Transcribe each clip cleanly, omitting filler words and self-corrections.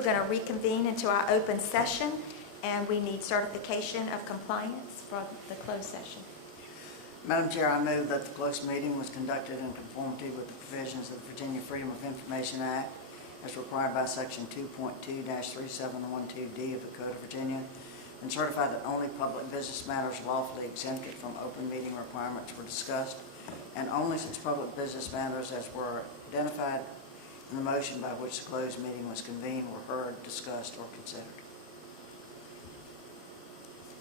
we're going to reconvene into our open session, and we need certification of compliance for the closed session. Madam Chair, I move that the closed meeting was conducted in conformity with the provisions of the Virginia Freedom of Information Act as required by Section 2.2-3712D of the Code of Virginia, and certify that only public business matters lawfully exempted from open meeting requirements were discussed, and only such public business matters as were identified in the motion by which the closed meeting was convened were heard, discussed, or considered.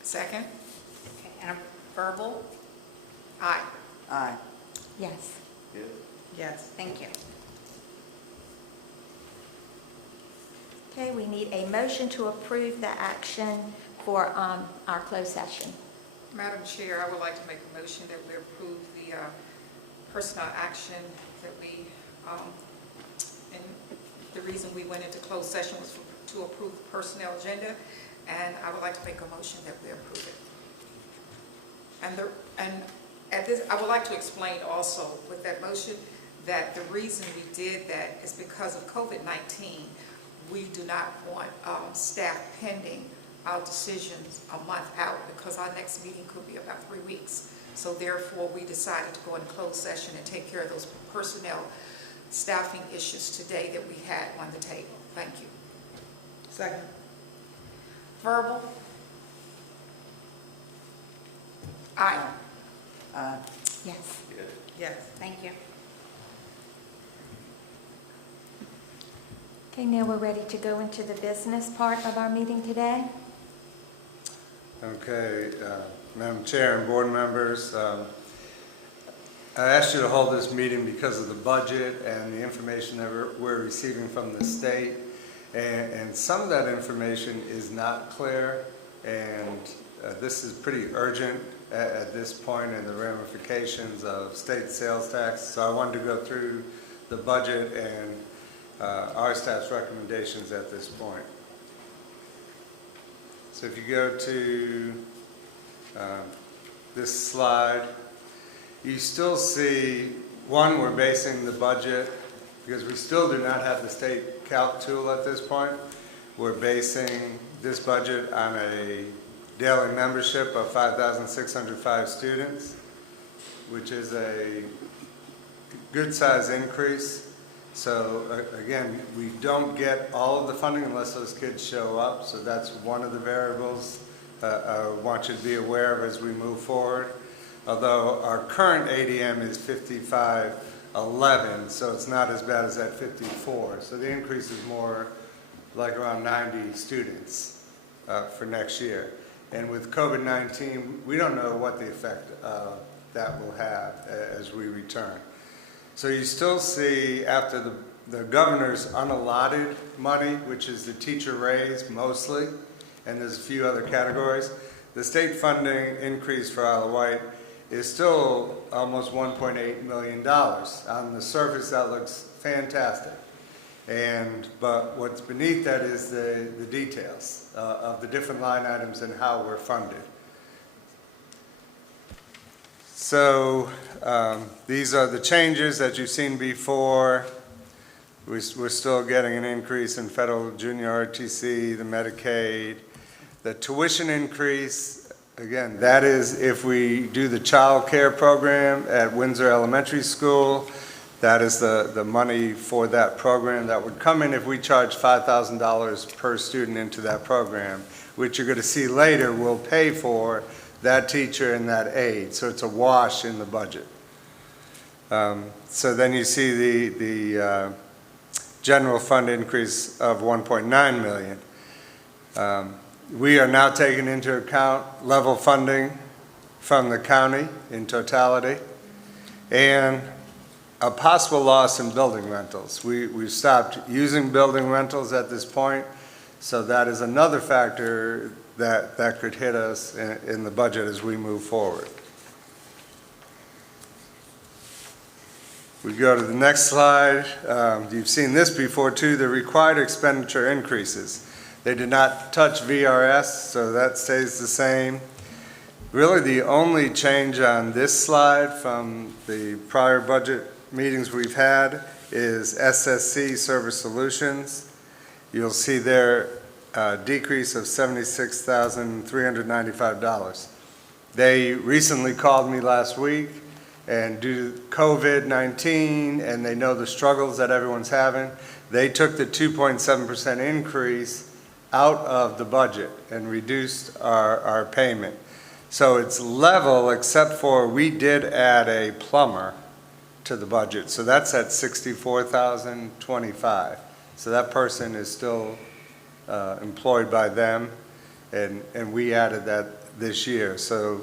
Second. Okay, and a verbal? Aye. Aye. Yes. Yes, thank you. Okay, we need a motion to approve the action for our closed session. Madam Chair, I would like to make a motion that we approve the personnel action that we, and the reason we went into closed session was to approve the personnel agenda, and I would like to make a motion that we approve it. And at this, I would like to explain also with that motion that the reason we did that is because of COVID-19. We do not want staff pending our decisions a month out, because our next meeting could be about 3 weeks. So therefore, we decided to go into closed session and take care of those personnel staffing issues today that we had on the table. Thank you. Second. Verbal? Aye. Aye. Yes. Yes, thank you. Okay, now we're ready to go into the business part of our meeting today. Okay, Madam Chair and board members, I asked you to hold this meeting because of the budget and the information that we're receiving from the state, and some of that information is not clear, and this is pretty urgent at this point in the ramifications of state sales tax. So I wanted to go through the budget and our staff's recommendations at this point. So if you go to this slide, you still see, one, we're basing the budget, because we still do not have the state calc tool at this point. We're basing this budget on a daily membership of 5,605 students, which is a good size increase. So again, we don't get all of the funding unless those kids show up. So that's one of the variables I want you to be aware of as we move forward. Although our current ADM is 5511, so it's not as bad as that 54. So the increase is more like around 90 students for next year. And with COVID-19, we don't know what the effect that will have as we return. So you still see, after the governor's unallotted money, which is the teacher raise mostly, and there's a few other categories, the state funding increase for Isle of Wight is still almost $1.8 million. On the surface, that looks fantastic. But what's beneath that is the details of the different line items and how we're funded. So these are the changes that you've seen before. We're still getting an increase in federal junior RTC, the Medicaid. The tuition increase, again, that is if we do the child care program at Windsor Elementary School. That is the money for that program that would come in if we charge $5,000 per student into that program, which you're going to see later will pay for that teacher and that aide. So it's a wash in the budget. So then you see the general fund increase of $1.9 million. We are now taking into account level funding from the county in totality, and a possible loss in building rentals. We've stopped using building rentals at this point, so that is another factor that could hit us in the budget as we move forward. We go to the next slide. You've seen this before too, the required expenditure increases. They did not touch VRS, so that stays the same. Really the only change on this slide from the prior budget meetings we've had is SSC Service Solutions, you'll see their decrease of $76,395. They recently called me last week, and due to COVID-19, and they know the struggles that everyone's having, they took the 2.7% increase out of the budget and reduced our payment. So it's level, except for we did add a plumber to the budget. So that's at $64,025. So that person is still employed by them, and we added that this year. So,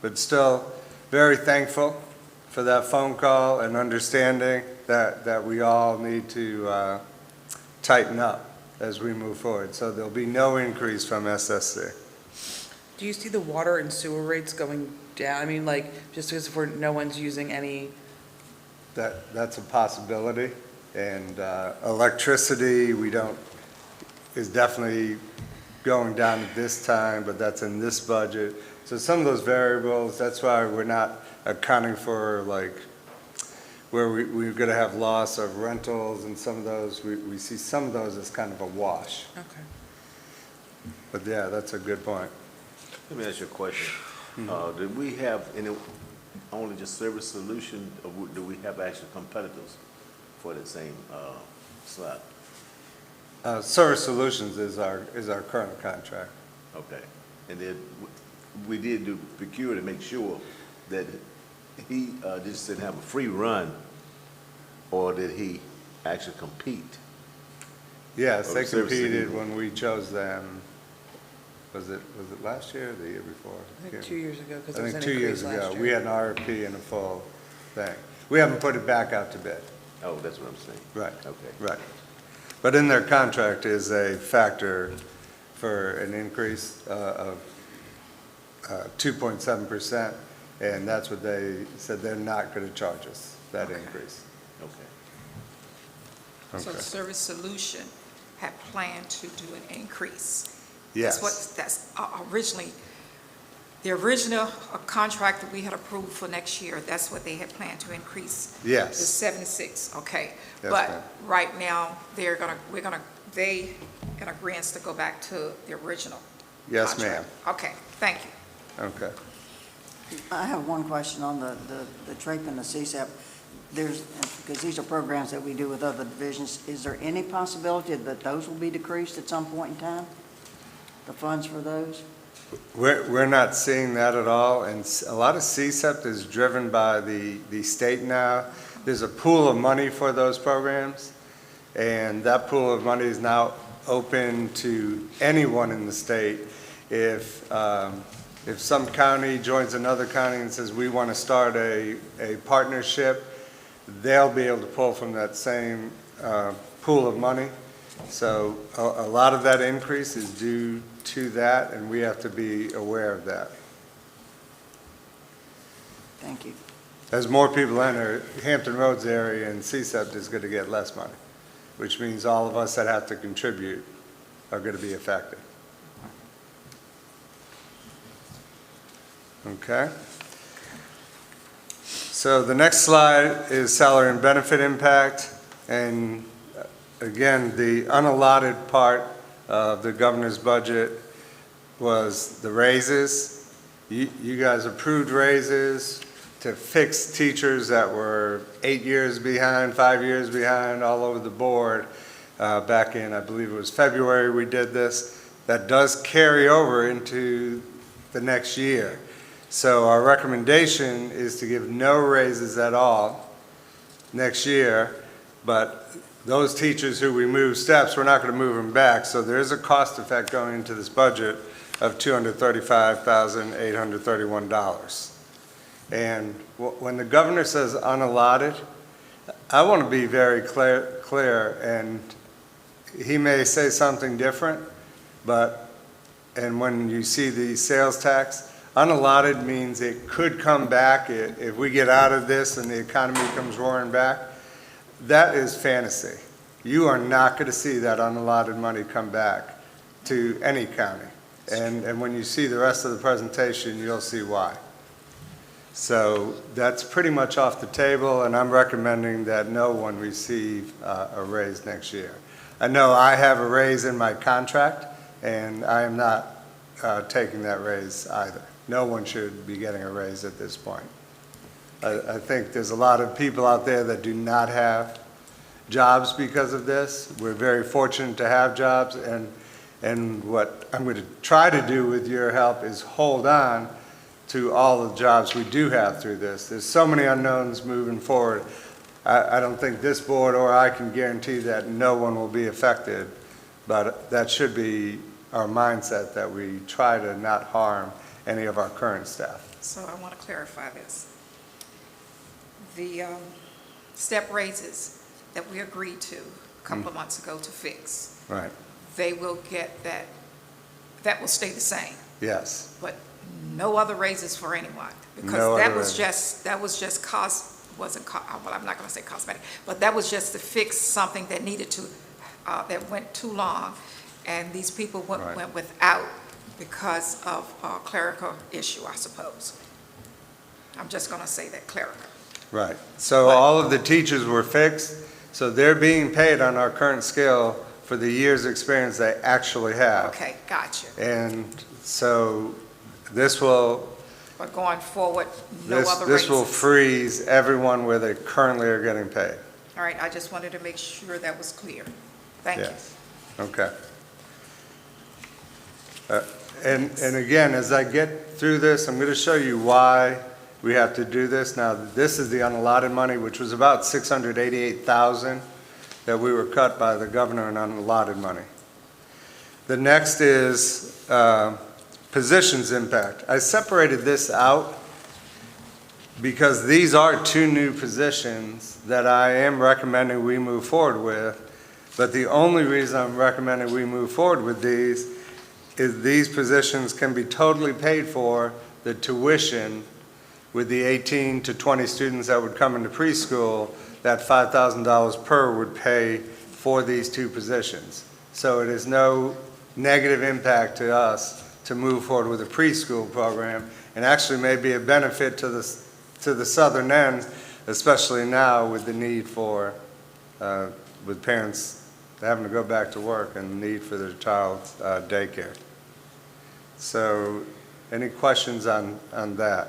but still very thankful for that phone call and understanding that we all need to tighten up as we move forward. So there'll be no increase from SSC. Do you see the water and sewer rates going down? I mean, like, just because no one's using any, That's a possibility. And electricity, is definitely going down at this time, but that's in this budget. So some of those variables, that's why we're not accounting for, like, where we're going to have loss of rentals and some of those. We see some of those as kind of a wash. okay. But yeah, that's a good point. Let me ask you a question. Did we have any, only just Service Solution, or do we have actual competitors for the same slot? Service Solutions is our current contract. Okay. And then we did do procure to make sure that he just didn't have a free run, or did he actually compete? Yes, Or they Service competed Solutions. when we chose them. Was it last year or the year before? I think 2 years ago, because I there was think an 2 years increase last ago. year. We had an RFP and a full thing. We haven't put it back out to bid. Oh, that's what I'm saying. Right. Okay. Right. But in their contract is a factor for an increase of 2.7%, and that's what they said they're not going to charge us, that Okay. increase. Okay. So Okay. Service Solution had planned to do an increase. Yes. That's originally, the original contract that we had approved for next year, that's what they had planned to increase. Yes. The 76, okay. Yes, But ma'am. right now, they in agreement to go back to the original Yes, contract. Okay, thank you. Okay. I have one question on the TRAPE and the CSAP. Because these are programs that we do with other divisions, is there any possibility that those will be decreased at some point in time? The funds for those? We're not seeing that at all, and a lot of CSEP is driven by the state now. There's a pool of money for those programs, and that pool of money is now open to anyone in the state. If some county joins another county and says, we want to start a partnership, they'll be able to pull from that same pool of money. So a lot of that increase is due to that, and we have to be aware of that. Thank you. As more people enter, Hampton Roads area and CSEP is going to get less money, which means all of us that have to contribute are going to be affected. Okay. So the next slide is salary and benefit impact. And again, the unallotted part of the governor's budget was the raises. You guys approved raises to fix teachers that were 8 years behind, 5 years behind, all over the board. Back in, I believe it was February we did this. That does carry over into the next year. So our recommendation is to give no raises at all next year, but those teachers who we move steps, we're not going to move them back. So there is a cost effect going into this budget of $235,831. And when the governor says unallotted, I want to be very clear, and he may say something different, and when you see the sales tax, unallotted means it could come back if we get out of this and the economy comes roaring back. That is fantasy. You are not going to see that unallotted money come back to any county. And when you see the rest of the presentation, you'll see why. So that's pretty much off the table, and I'm recommending that no one receive a raise next year. I know I have a raise in my contract, and I am not taking that raise either. No one should be getting a raise at this point. I think there's a lot of people out there that do not have jobs because of this. We're very fortunate to have jobs, and what I'm going to try to do with your help is hold on to all the jobs we do have through this. There's so many unknowns moving forward. I don't think this board or I can guarantee that no one will be affected, but that should be our mindset, that we try to not harm any of our current staff. So I want to clarify this. The step raises that we agreed to a couple of months ago to fix, Right. they will get that will stay the same, Yes. but no other raises for anyone. Because No that other was raises. well, I'm not going to say cosmetic, but that was just to fix something that needed to, that went too long, and these people Right. went without because of a clerical issue, I suppose. I'm just going to say that, clerical. Right. So But- all of the teachers were fixed, so they're being paid on our current scale for the years' experience they actually have. Okay, gotcha. And so this will, But going forward, no other this will raises. freeze everyone where they currently are getting paid. All right, I just wanted to make sure that was clear. Thank you. Yes. Okay. And again, as I get through this, I'm going to show you why we have to do this. Now, this is the unallotted money, which was about $688,000 that we were cut by the governor in unallotted money. The next is positions impact. I separated this out because these are two new positions that I am recommending we move forward with. But the only reason I'm recommending we move forward with these is these positions can be totally paid for, the tuition with the 18 to 20 students that would come into preschool, that $5,000 per would pay for these two positions. So it is no negative impact to us to move forward with a preschool program, and actually may be a benefit to the southern end, especially now with the need for, with parents having to go back to work and the need for their child's daycare. So any questions on that?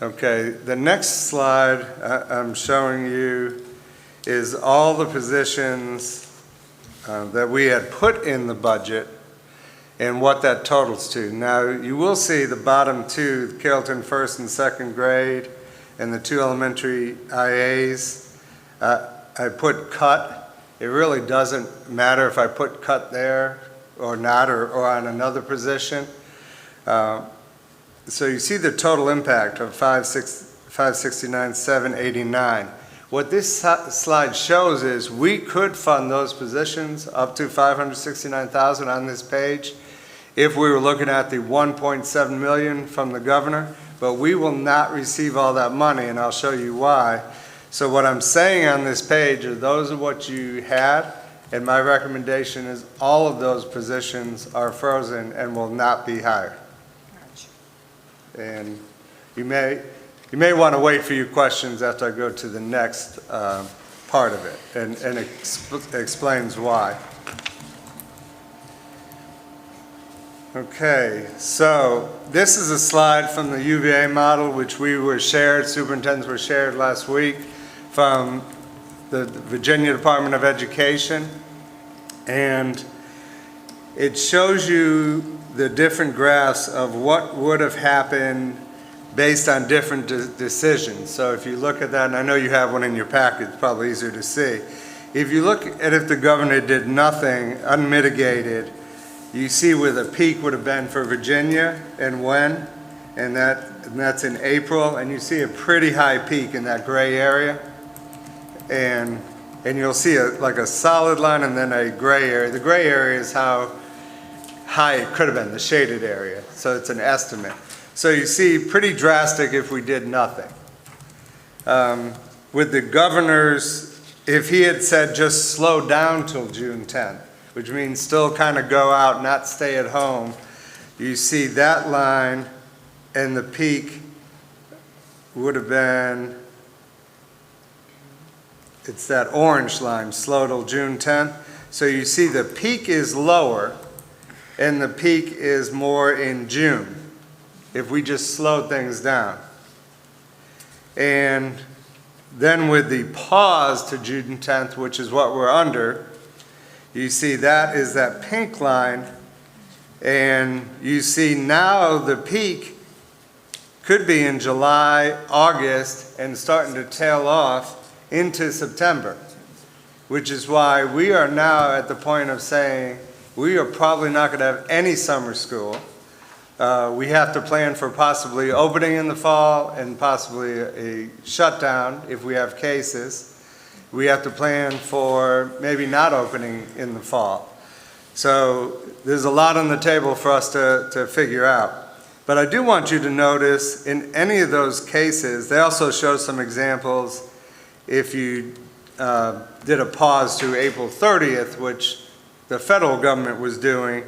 Okay, the next slide I'm showing you is all the positions that we had put in the budget and what that totals to. Now, you will see the bottom two, the Carrollton first and second grade and the two elementary IAs. I put cut. It really doesn't matter if I put cut there or not, or on another position. So you see the total impact of 569, 789. What this slide shows is we could fund those positions up to $569,000 on this page if we were looking at the $1.7 million from the governor, but we will not receive all that money, and I'll show you why. So what I'm saying on this page are those are what you had, and my recommendation is all of those positions are frozen and will not be hired. And you may want to wait for your questions after I go to the next part of it, and explains why. Okay, so this is a slide from the UVA model, which we were shared, superintendents were shared last week from the Virginia Department of Education. And it shows you the different graphs of what would have happened based on different decisions. So if you look at that, and I know you have one in your packet, it's probably easier to see. If you look at if the governor did nothing, unmitigated, you see where the peak would have been for Virginia and when, and that's in April, and you see a pretty high peak in that gray area. And you'll see like a solid line and then a gray area. The gray area is how high it could have been, the shaded area. So it's an estimate. So you see pretty drastic if we did nothing. With the governor's, if he had said just slow down till June 10th, which means still kind of go out, not stay at home, you see that line and the peak would have been it's that orange line, slow till June 10th. So you see the peak is lower and the peak is more in June, if we just slowed things down. And then with the pause to June 10th, which is what we're under, you see that is that pink line, and you see now the peak could be in July, August, and starting to tail off into September, which is why we are now at the point of saying we are probably not going to have any summer school. We have to plan for possibly opening in the fall and possibly a shutdown if we have cases. We have to plan for maybe not opening in the fall. So there's a lot on the table for us to figure out. But I do want you to notice in any of those cases, they also show some examples if you did a pause to April 30th, which the federal government was doing,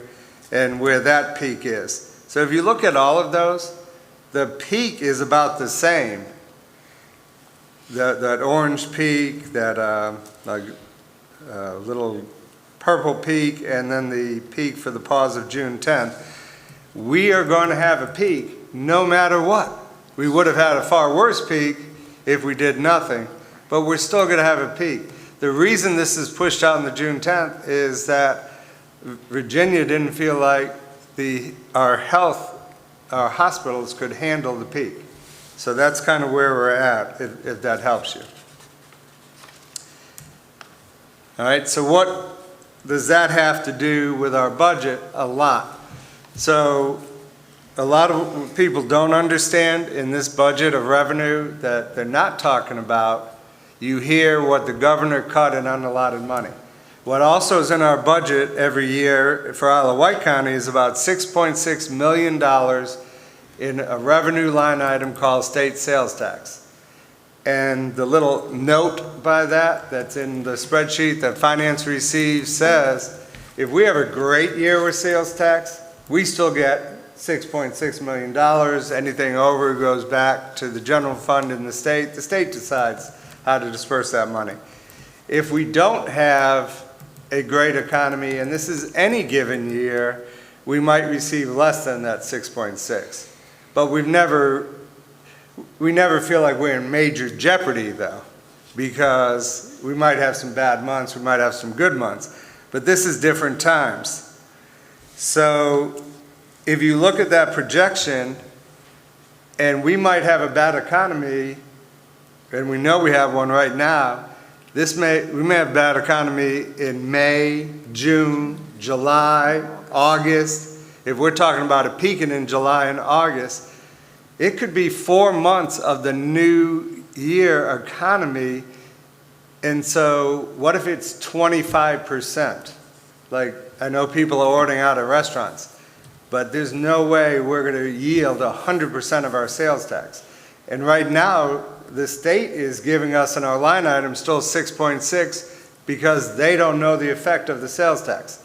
and where that peak is. So if you look at all of those, the peak is about the same. That orange peak, that little purple peak, and then the peak for the pause of June 10th. We are going to have a peak no matter what. We would have had a far worse peak if we did nothing, but we're still going to have a peak. The reason this is pushed out on the June 10th is that Virginia didn't feel like our hospitals could handle the peak. So that's kind of where we're at, if that helps you. All right, so what does that have to do with our budget? A lot. So a lot of people don't understand in this budget of revenue that they're not talking about. You hear what the governor cut in unallotted money. What also is in our budget every year for Isle of Wight County is about $6.6 million in a revenue line item called state sales tax. And the little note by that that's in the spreadsheet that finance receives says, if we have a great year with sales tax, we still get $6.6 million. Anything over goes back to the general fund in the state. The state decides how to disperse that money. If we don't have a great economy, and this is any given year, we might receive less than that 6.6. But we never feel like we're in major jeopardy though, because we might have some bad months, we might have some good months, but this is different times. So if you look at that projection, and we might have a bad economy, and we know we have one right now, we may have a bad economy in May, June, July, August. If we're talking about it peaking in July and August, it could be 4 months of the new year economy. And so what if it's 25%? Like, I know people are ordering out at restaurants, but there's no way we're going to yield 100% of our sales tax. And right now, the state is giving us in our line item still 6.6 because they don't know the effect of the sales tax.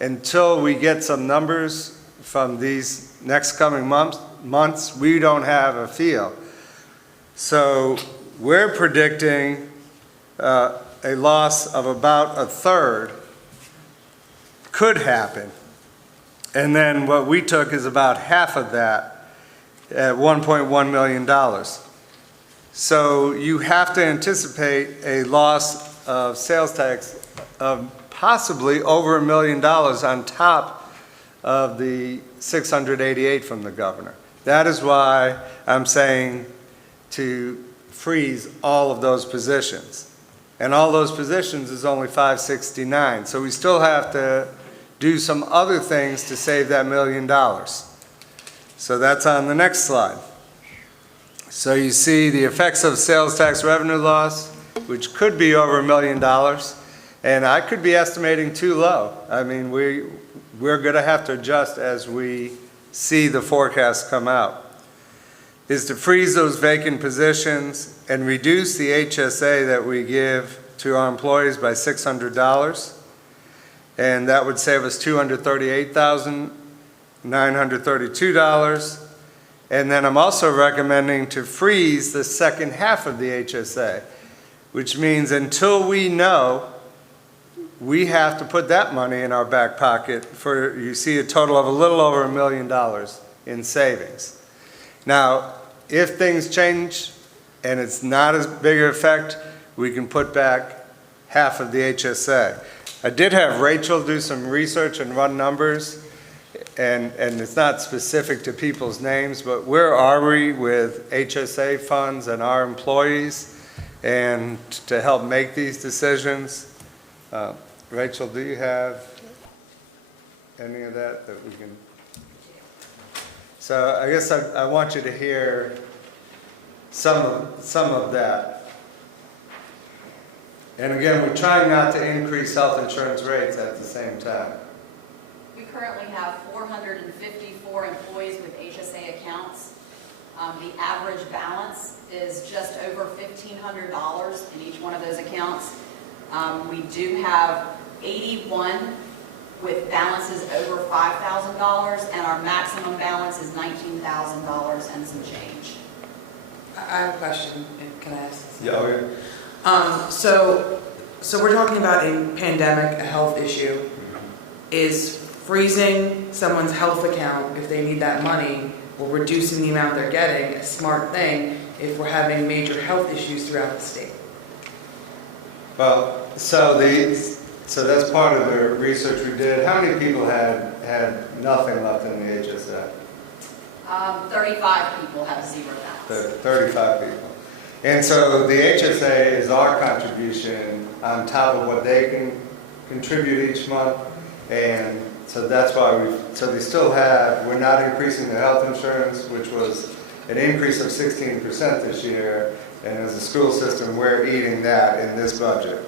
Until we get some numbers from these next coming months, we don't have a feel. So we're predicting a loss of about a third could happen. And then what we took is about half of that at $1.1 million. So you have to anticipate a loss of sales tax of possibly over $1 million on top of the 688 from the governor. That is why I'm saying to freeze all of those positions. And all those positions is only 569. So we still have to do some other things to save that $1 million. So that's on the next slide. So you see the effects of sales tax revenue loss, which could be over $1 million. And I could be estimating too low. I mean, we're going to have to adjust as we see the forecast come out. Is to freeze those vacant positions and reduce the HSA that we give to our employees by $600. And that would save us $238,932. And then I'm also recommending to freeze the second half of the HSA. which means until we know, we have to put that money in our back pocket for, you see, a total of a little over $1 million in savings. Now, if things change and it's not as big an effect, we can put back half of the HSA. I did have Rachel do some research and run numbers, and it's not specific to people's names, but where are we with HSA funds and our employees, and to help make these decisions? Rachel, do you have any of that we can? So I guess I want you to hear some of that. And again, we're trying not to increase health insurance rates at the same time. We currently have 454 employees with HSA accounts. The average balance is just over $1,500 in each one of those accounts. We do have 81 with balances over $5,000, and our maximum balance is $19,000 and some change. I have a question, can I ask? Yeah, okay. So we're talking about a pandemic, a health issue. Is freezing someone's health account if they need that money, or reducing the amount they're getting, a smart thing if we're having major health issues throughout the state? Well, so that's part of the research we did. How many people had nothing left in the HSA? 35 people have zero balance. 35 people. And so the HSA is our contribution on top of what they can contribute each month. And so that's why so they still have, we're not increasing the health insurance, which was an increase of 16% this year. And as a school system, we're eating that in this budget.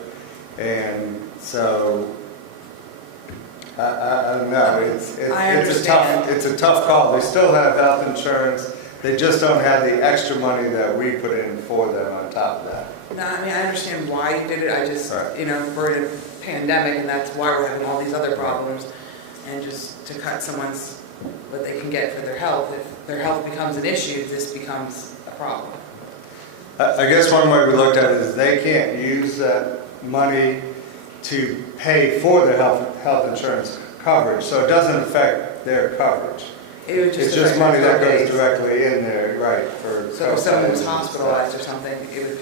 And so, I don't know, it's a tough call. They still have health insurance. They just don't have the extra money that we put in for them on top of that. No, I mean, I understand why you did it. I just, Right. we're in a pandemic, and that's why we're having all these other problems. And just to cut someone's, what they can get for their health, if their health becomes an issue, this becomes a problem. I guess one way we looked at it is they can't use that money to pay for their health insurance coverage, so it doesn't affect their coverage. It would It's just just affect money that their goes days. directly in there, right, for. So if someone was co-pays and hospitalized or stuff. something, it would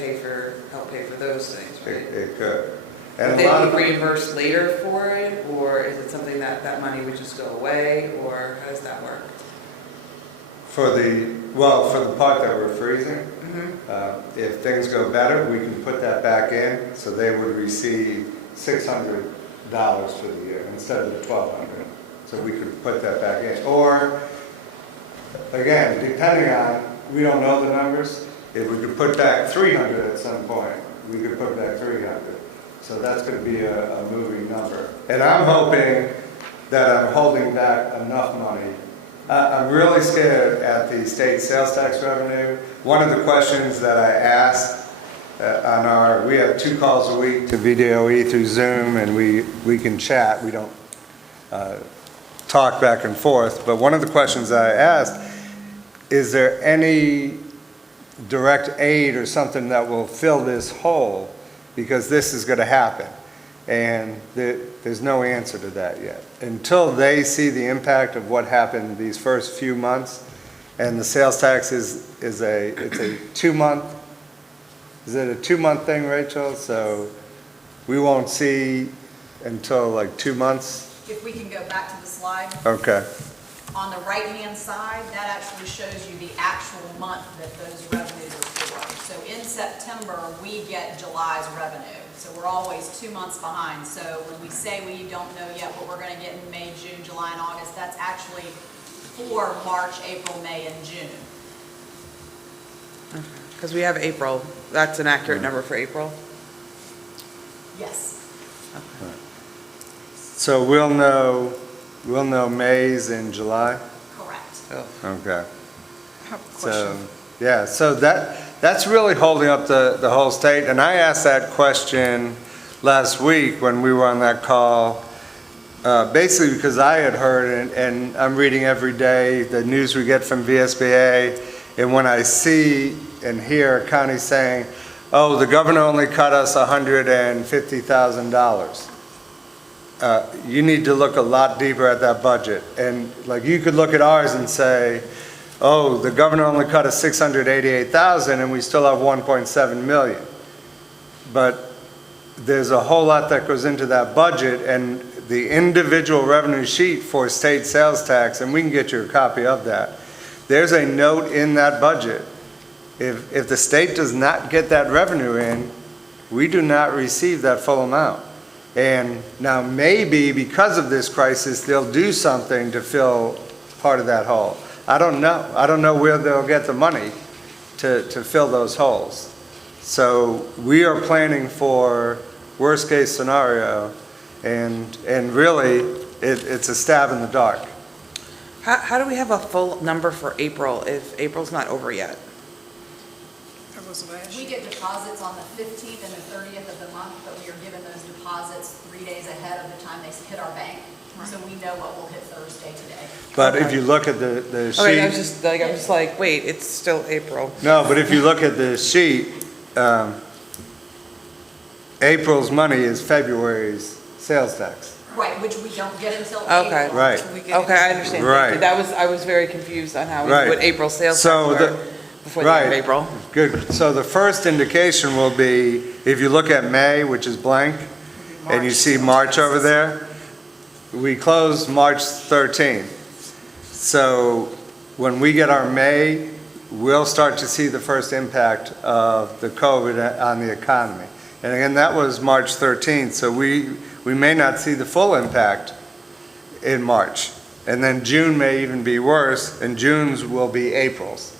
help pay for those things, right? It could. Would And they a lot be of, reimbursed later for it, or is it something that money would just go away, or how does that work? for the part that we're freezing, if things go better, we can put that back in, so they would receive $600 for the year instead of the $1,200. So we could put that back in. Or, again, depending on, we don't know the numbers, if we could put back $300 at some point, we could put back $300. So that's going to be a moving number. And I'm hoping that I'm holding back enough money. I'm really scared at the state sales tax revenue. One of the questions that I asked we have 2 calls a week to VDOE through Zoom, and we can chat. We don't talk back and forth. But one of the questions I asked, is there any direct aid or something that will fill this hole? Because this is going to happen. And there's no answer to that yet. Until they see the impact of what happened these first few months, and the sales tax it's a 2-month, is it a 2-month thing, Rachel? So we won't see until like 2 months? If we can go back to the slide. Okay. On the right-hand side, that actually shows you the actual month that those revenues are for. So in September, we get July's revenue. So we're always 2 months behind. So when we say we don't know yet what we're going to get in May, June, July, and August, that's actually for March, April, May, and June. Because we have April. That's an accurate number for April? Yes. So we'll know May's in July? Correct. Okay. I have a So, question. yeah, so that's really holding up the whole state. And I asked that question last week when we were on that call, basically because I had heard, and I'm reading every day the news we get from VSBA, and when I see and hear counties saying, oh, the governor only cut us $150,000. You need to look a lot deeper at that budget. And like you could look at ours and say, oh, the governor only cut us $688,000 and we still have $1.7 million. But there's a whole lot that goes into that budget, and the individual revenue sheet for state sales tax, and we can get you a copy of that. There's a note in that budget. If the state does not get that revenue in, we do not receive that full amount. And now maybe because of this crisis, they'll do something to fill part of that hole. I don't know. I don't know where they'll get the money to fill those holes. So we are planning for worst case scenario, and really it's a stab in the dark. How do we have a full number for April if April's not over yet? That was last We year. get deposits on the 15th and the 30th of the month, but we are given those deposits 3 days ahead of the time they hit our bank. So we know what will hit Thursday today. But if you look at the Okay, I was sheet, just like, wait, it's still April. no, but if you look at the sheet, April's money is February's sales tax. Right, which we don't get until Okay. April. Right. We get- Okay, I understand. Right. Thank you. I was very confused on how, Right. what April sales So tax were before the end of right. April. Good. So the first indication will be, if you look at May, which is blank, and you see March over there, we closed March 13th. So when we get our May, we'll start to see the first impact of the COVID on the economy. And again, that was March 13th, so we may not see the full impact in March. And then June may even be worse, and June's will be April's.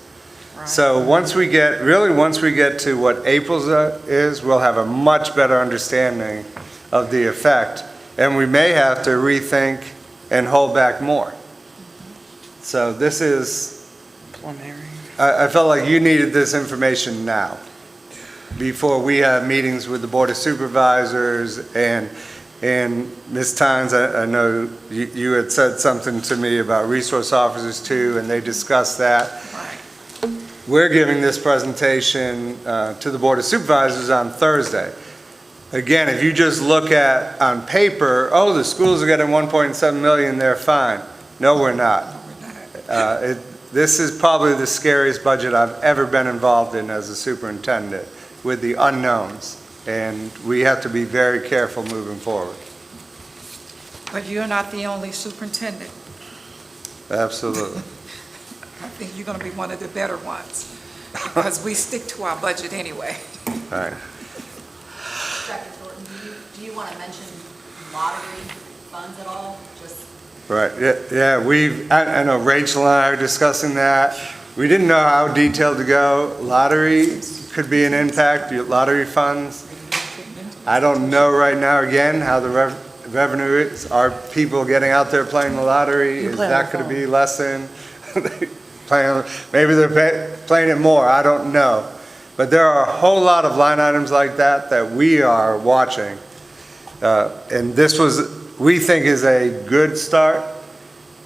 So once we get to what April's is, we'll have a much better understanding of the effect. And we may have to rethink and hold back more. So this is, Preliminary. I felt like you needed this information now, before we have meetings with the Board of Supervisors. And Ms. Tynes, I know you had said something to me about resource officers too, and they discussed that. Right. We're giving this presentation to the Board of Supervisors on Thursday. Again, if you just look at on paper, oh, the schools are getting 1.7 million, they're fine. No, we're not. This is probably the scariest budget I've ever been involved in as a superintendent, with the unknowns. And we have to be very careful moving forward. But you're not the only superintendent. Absolutely. I think you're going to be one of the better ones, because we stick to our budget anyway. All right. Dr. Thornton, do you want to mention lottery funds at all? Just Right, yeah, I know Rachel and I are discussing that. We didn't know how detailed to go. Lottery could be an impact, lottery funds. I don't know right now, again, how the revenue is. Are people getting out there playing the lottery? You Is play on that the going to phone. be lessened? Maybe they're playing it more, I don't know. But there are a whole lot of line items like that we are watching. And this we think is a good start.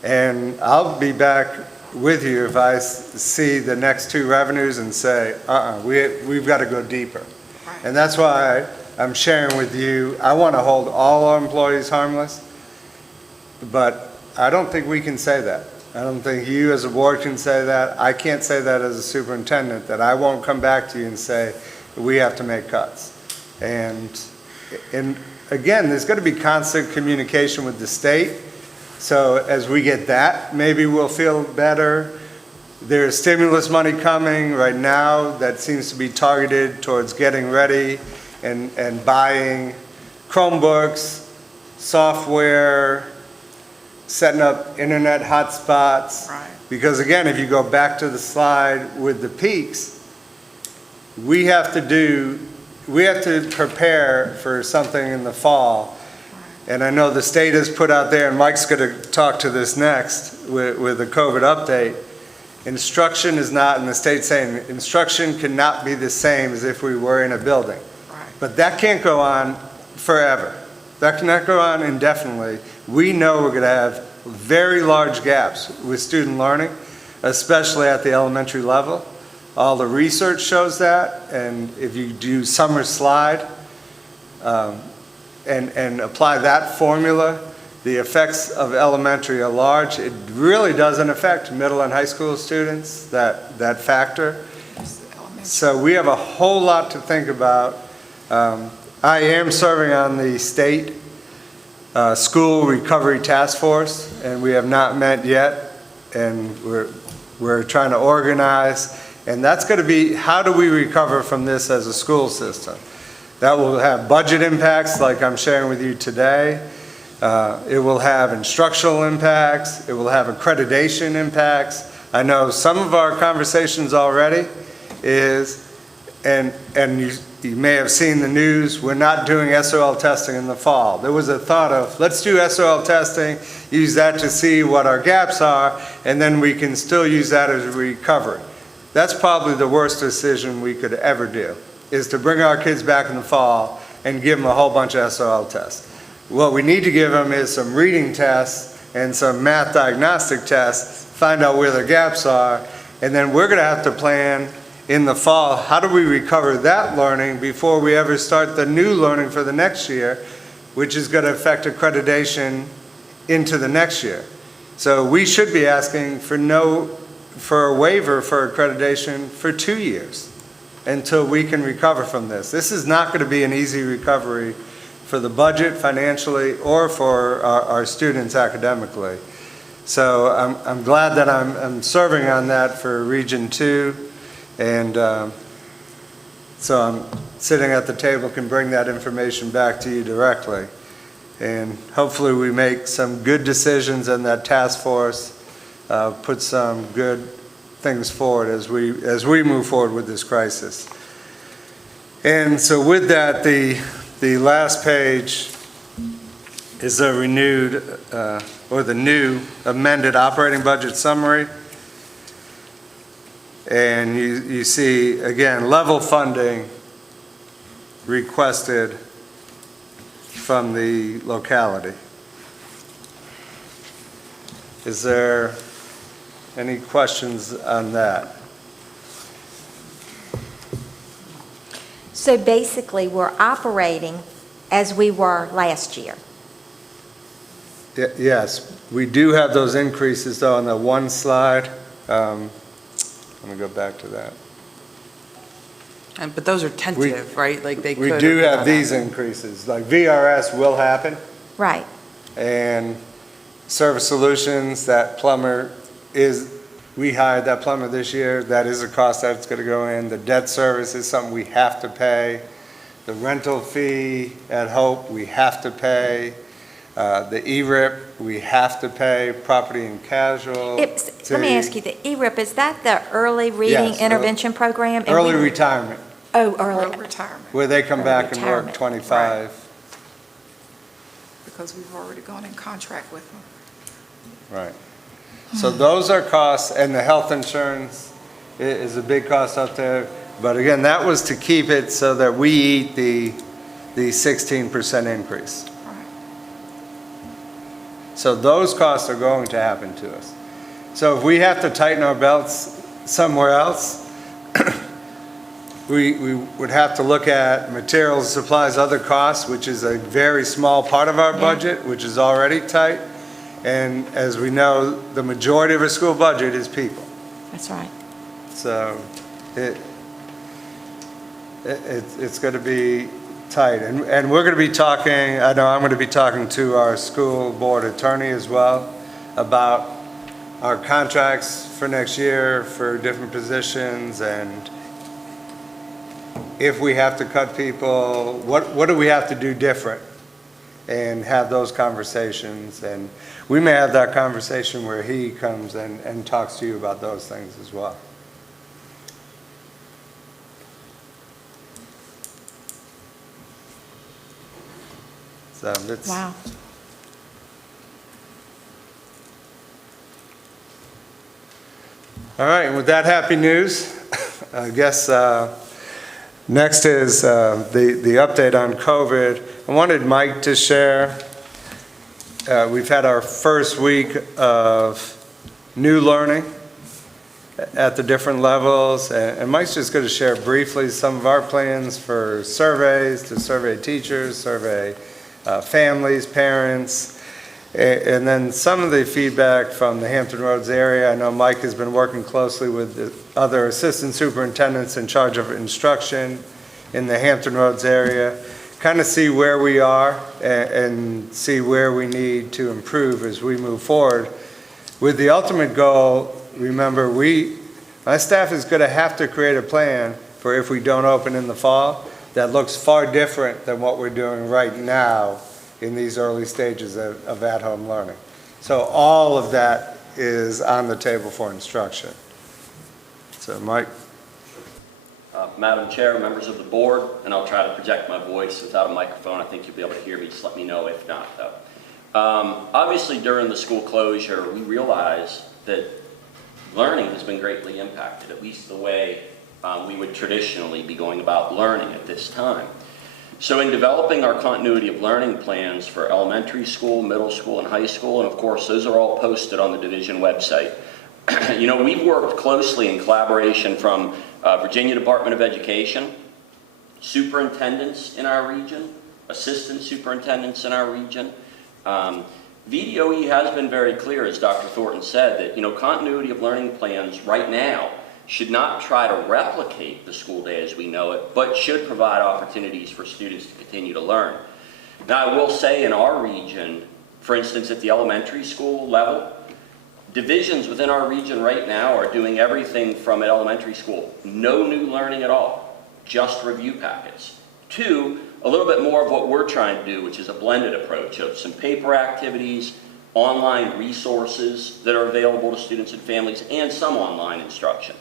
And I'll be back with you if I see the next two revenues and say, we've got to go deeper. And that's why I'm sharing with you, I want to hold all our employees harmless, but I don't think we can say that. I don't think you as a board can say that. I can't say that as a superintendent, that I won't come back to you and say, we have to make cuts. And again, there's going to be constant communication with the state. So as we get that, maybe we'll feel better. There's stimulus money coming right now that seems to be targeted towards getting ready and buying Chromebooks, software, setting up internet hotspots. Right. Because again, if you go back to the slide with the peaks, we have to prepare for something in the fall. And I know the state has put out there, and Mike's going to talk to this next with the COVID update. Instruction is not, and the state's saying, instruction cannot be the same as if we were in a building. Right. But that can't go on forever. That cannot go on indefinitely. We know we're going to have very large gaps with student learning, especially at the elementary level. All the research shows that, and if you do summer slide and apply that formula, the effects of elementary are large. It really doesn't affect middle and high school students, that factor. So we have a whole lot to think about. I am serving on the state school recovery task force, and we have not met yet, and we're trying to organize, and that's going to be, how do we recover from this as a school system? That will have budget impacts like I'm sharing with you today. It will have instructional impacts. It will have accreditation impacts. I know some of our conversations already is, and you may have seen the news, we're not doing SOL testing in the fall. There was a thought of, let's do SOL testing, use that to see what our gaps are, and then we can still use that as a recovery. That's probably the worst decision we could ever do, is to bring our kids back in the fall and give them a whole bunch of SOL tests. What we need to give them is some reading tests and some math diagnostic tests, find out where their gaps are, and then we're going to have to plan in the fall, how do we recover that learning before we ever start the new learning for the next year, which is going to affect accreditation into the next year. So we should be asking for a waiver for accreditation for 2 years until we can recover from this. This is not going to be an easy recovery for the budget financially or for our students academically. So I'm glad that I'm serving on that for Region 2. And so I'm sitting at the table, can bring that information back to you directly. And hopefully we make some good decisions and that task force put some good things forward as we move forward with this crisis. And so with that, the last page is a renewed or the new amended operating budget summary. And you see, again, level funding requested from the locality. Is there any questions on that? So basically, we're operating as we were last year. Yes, we do have those increases though on the one slide. Let me go back to that. But those are tentative, right? Like they could. We do have these increases, like VRS will happen, Right. and Service Solutions, that plumber we hired that plumber this year, that is a cost that's gonna go in. The debt service is something we have to pay. The rental fee at Hope, we have to pay. The ERIP, we have to pay. Property and casualty. Let me ask you, the ERIP, is that the Early Reading Yes, Intervention Program? And Early retirement, Oh, early. Retirement, where they come Early back and work retirement. 25. because we've already gone in contract with them. Right. So those are costs, and the health insurance is a big cost out there. But again, that was to keep it so that we eat the 16% increase. Right. So those costs are going to happen to us. So if we have to tighten our belts somewhere else, we would have to look at materials, supplies, other costs, which is a very small part of our budget, which is already tight. And as we know, the majority of our school budget is people. That's right. So it's going to be tight. And we're going to be talking, I know I'm going to be talking to our school board attorney as well about our contracts for next year for different positions, and if we have to cut people, what do we have to do different? And have those conversations. And we may have that conversation where he comes and talks to you about those things as well. So it's, Wow. all right, and with that happy news, I guess next is the update on COVID. I wanted Mike to share. We've had our first week of new learning, at the different levels. And Mike's just going to share briefly some of our plans for surveys, to survey teachers, survey families, parents, and then some of the feedback from the Hampton Roads area. I know Mike has been working closely with the other assistant superintendents in charge of instruction in the Hampton Roads area, kind of see where we are and see where we need to improve as we move forward. With the ultimate goal, remember, my staff is going to have to create a plan for if we don't open in the fall that looks far different than what we're doing right now in these early stages of at-home learning. So all of that is on the table for instruction. So Mike. Madam Chair, members of the board, and I'll try to project my voice without a microphone. I think you'll be able to hear me. Just let me know if not, though. Obviously, during the school closure, we realized that learning has been greatly impacted, at least the way we would traditionally be going about learning at this time. So in developing our continuity of learning plans for elementary school, middle school, and high school, and of course, those are all posted on the division website. You know, we've worked closely in collaboration from Virginia Department of Education, superintendents in our region, assistant superintendents in our region. VDOE has been very clear, as Dr. Thornton said, that, you know, continuity of learning plans right now should not try to replicate the school day as we know it, but should provide opportunities for students to continue to learn. Now, I will say in our region, for instance, at the elementary school level, divisions within our region right now are doing everything from at elementary school, no new learning at all, just review packets, to a little bit more of what we're trying to do, which is a blended approach of some paper activities, online resources that are available to students and families, and some online instruction.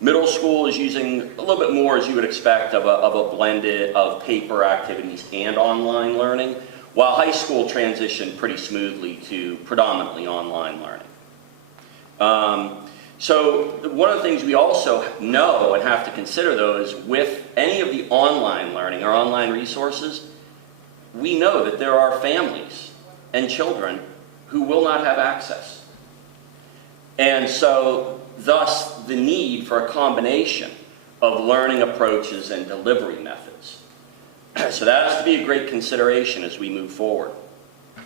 Middle school is using a little bit more, as you would expect, of a blended of paper activities and online learning, while high school transitioned pretty smoothly to predominantly online learning. So one of the things we also know and have to consider, though, is with any of the online learning or online resources, we know that there are families and children who will not have access. And so, thus, the need for a combination of learning approaches and delivery methods. So that has to be a great consideration as we move forward.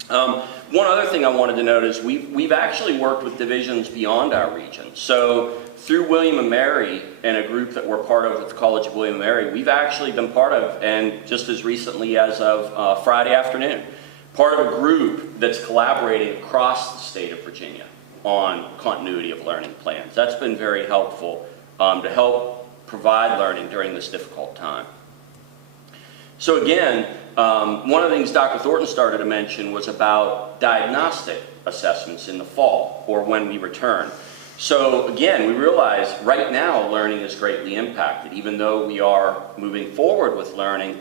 One other thing I wanted to note is we've actually worked with divisions beyond our region. So through William & Mary and a group that we're part of at the College of William & Mary, we've actually been part of, and just as recently as of Friday afternoon, part of a group that's collaborating across the state of Virginia on continuity of learning plans. That's been very helpful to help provide learning during this difficult time. So again, one of the things Dr. Thornton started to mention was about diagnostic assessments in the fall, or when we return. So again, we realize right now learning is greatly impacted. Even though we are moving forward with learning,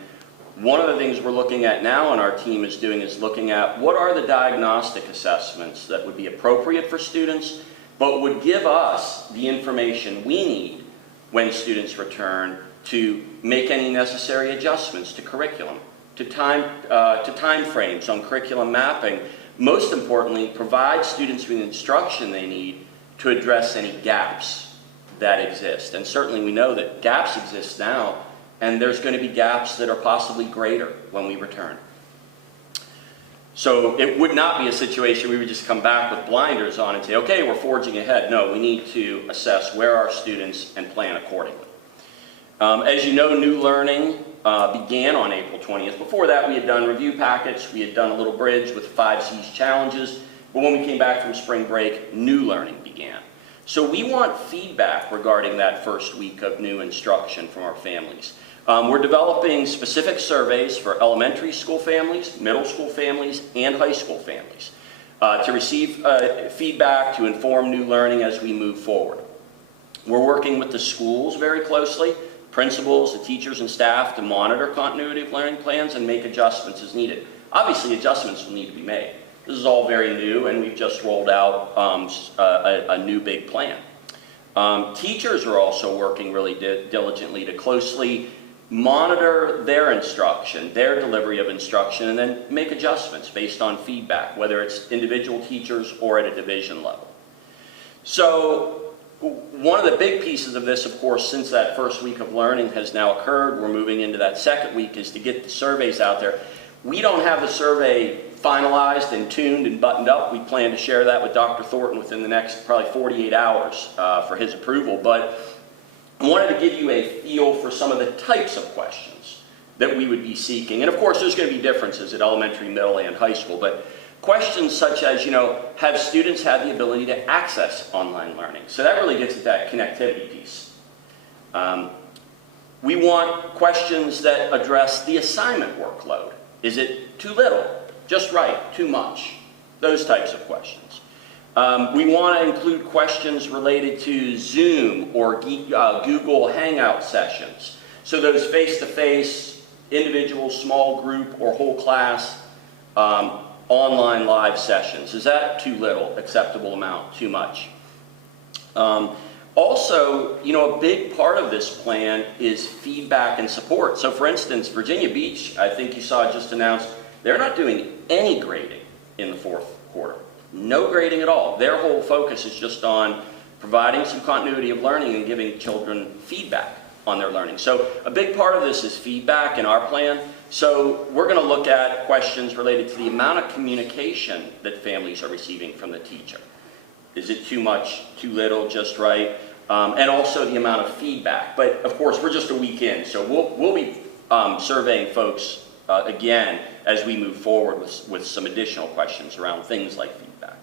one of the things we're looking at now and our team is doing is looking at what are the diagnostic assessments that would be appropriate for students, but would give us the information we need when students return to make any necessary adjustments to curriculum, to time frames on curriculum mapping. Most importantly, provide students with the instruction they need to address any gaps that exist. And certainly we know that gaps exist now, and there's going to be gaps that are possibly greater when we return. So it would not be a situation we would just come back with blinders on and say, okay, we're forging ahead. No, we need to assess where our students and plan accordingly. As you know, new learning began on April 20th. Before that, we had done review packets. We had done a little bridge with 5 C's challenges. But when we came back from spring break, new learning began. So we want feedback regarding that first week of new instruction from our families. We're developing specific surveys for elementary school families, middle school families, and high school families to receive feedback to inform new learning as we move forward. We're working with the schools very closely, principals, the teachers and staff, to monitor continuity of learning plans and make adjustments as needed. Obviously, adjustments will need to be made. This is all very new, and we've just rolled out a new big plan. Teachers are also working really diligently to closely monitor their instruction, their delivery of instruction, and then make adjustments based on feedback, whether it's individual teachers or at a division level. So One of the big pieces of this, of course, since that first week of learning has now occurred, we're moving into that second week, is to get the surveys out there. We don't have the survey finalized and tuned and buttoned up. We plan to share that with Dr. Thornton within the next probably 48 hours for his approval. But I wanted to give you a feel for some of the types of questions that we would be seeking. And of course, there's going to be differences at elementary, middle, and high school. But questions such as, have students had the ability to access online learning? So that really gets at that connectivity piece. We want questions that address the assignment workload. Is it too little? Just right? Too much? Those types of questions. We want to include questions related to Zoom or Google Hangout sessions. So those face-to-face, individual, small group, or whole class online live sessions. Is that too little? Acceptable amount? Too much? Also, a big part of this plan is feedback and support. So for instance, Virginia Beach, I think you saw just announced, they're not doing any grading in the fourth quarter. No grading at all. Their whole focus is just on providing some continuity of learning and giving children feedback on their learning. So a big part of this is feedback in our plan. So we're going to look at questions related to the amount of communication that families are receiving from the teacher. Is it too much, too little, just right? And also the amount of feedback. But of course, we're just a week in, so we'll be surveying folks again as we move forward with some additional questions around things like feedback.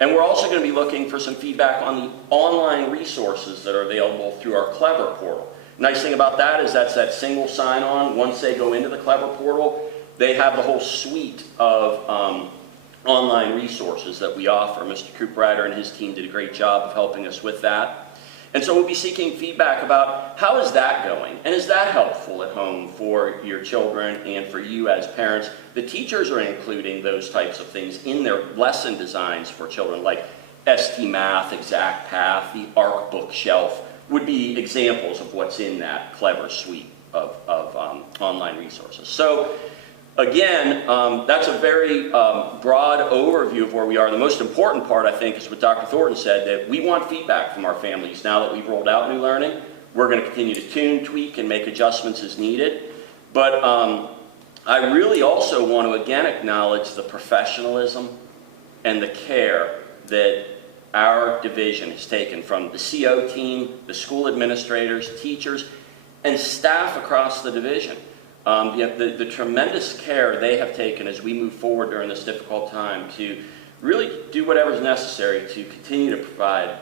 And we're also going to be looking for some feedback on the online resources that are available through our Clever portal. Nice thing about that is that's that single sign-on. Once they go into the Clever portal, they have the whole suite of online resources that we offer. Mr. Cooperrider and his team did a great job of helping us with that. And so we'll be seeking feedback about how is that going? And is that helpful at home for your children and for you as parents? The teachers are including those types of things in their lesson designs for children, like ST Math, Exact Path, the ARC bookshelf would be examples of what's in that Clever suite of online resources. So again, that's a very broad overview of where we are. The most important part, I think, is what Dr. Thornton said, that we want feedback from our families now that we've rolled out new learning. We're going to continue to tune, tweak, and make adjustments as needed. But I really also want to again acknowledge the professionalism and the care that our division has taken from the CO team, the school administrators, teachers, and staff across the division. The tremendous care they have taken as we move forward during this difficult time to really do whatever's necessary to continue to provide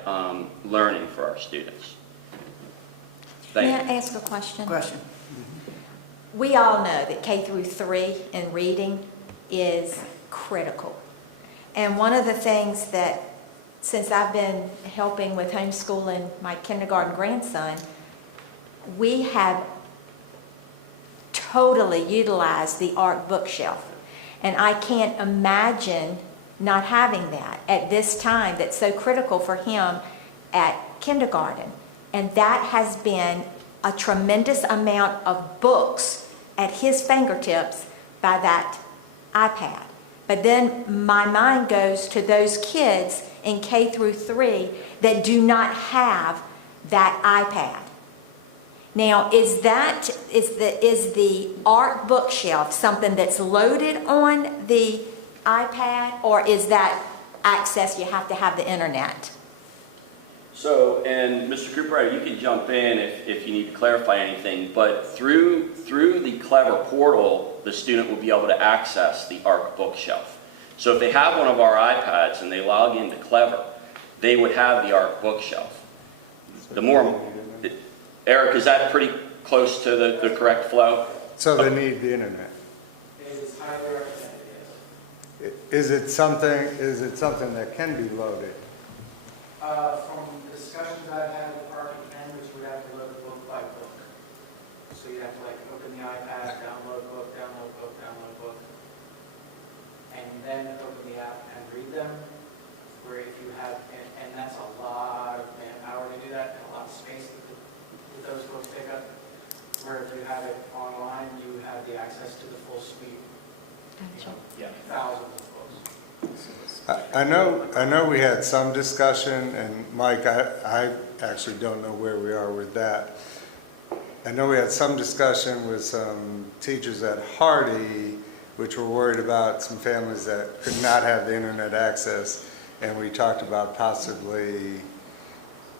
learning for our students. Thank you. May I ask a question? Question? We all know that K through 3 in reading is critical. And one of the things that, since I've been helping with homeschooling my kindergarten grandson, we have totally utilized the ARC bookshelf. And I can't imagine not having that at this time that's so critical for him at kindergarten. And that has been a tremendous amount of books at his fingertips by that iPad. But then my mind goes to those kids in K through 3 that do not have that iPad. Now, is the ARC bookshelf something that's loaded on the iPad, or is that access you have to have the internet? So, and Mr. Cooper, you can jump in if you need to clarify anything, but through the Clever portal, the student will be able to access the ARC bookshelf. So if they have one of our iPads and they log into Clever, they would have the ARC bookshelf. The more, Eric, is that pretty close to the correct flow? So they need the internet. It is highly recommended, yes. Is it something that can be loaded? From discussions I've had with department members, we have to load book by book. So you have to open the iPad, download book, and then open the app and read them. Where if you have, and that's a lot of manpower to do that, and a lot of space that those books take up. Where if you have it online, you have the access to the full suite. Gotcha. Thousands of books. I know we had some discussion, and Mike, I actually don't know where we are with that. I know we had some discussion with some teachers at Hardy, which were worried about some families that could not have the internet access, and we talked about possibly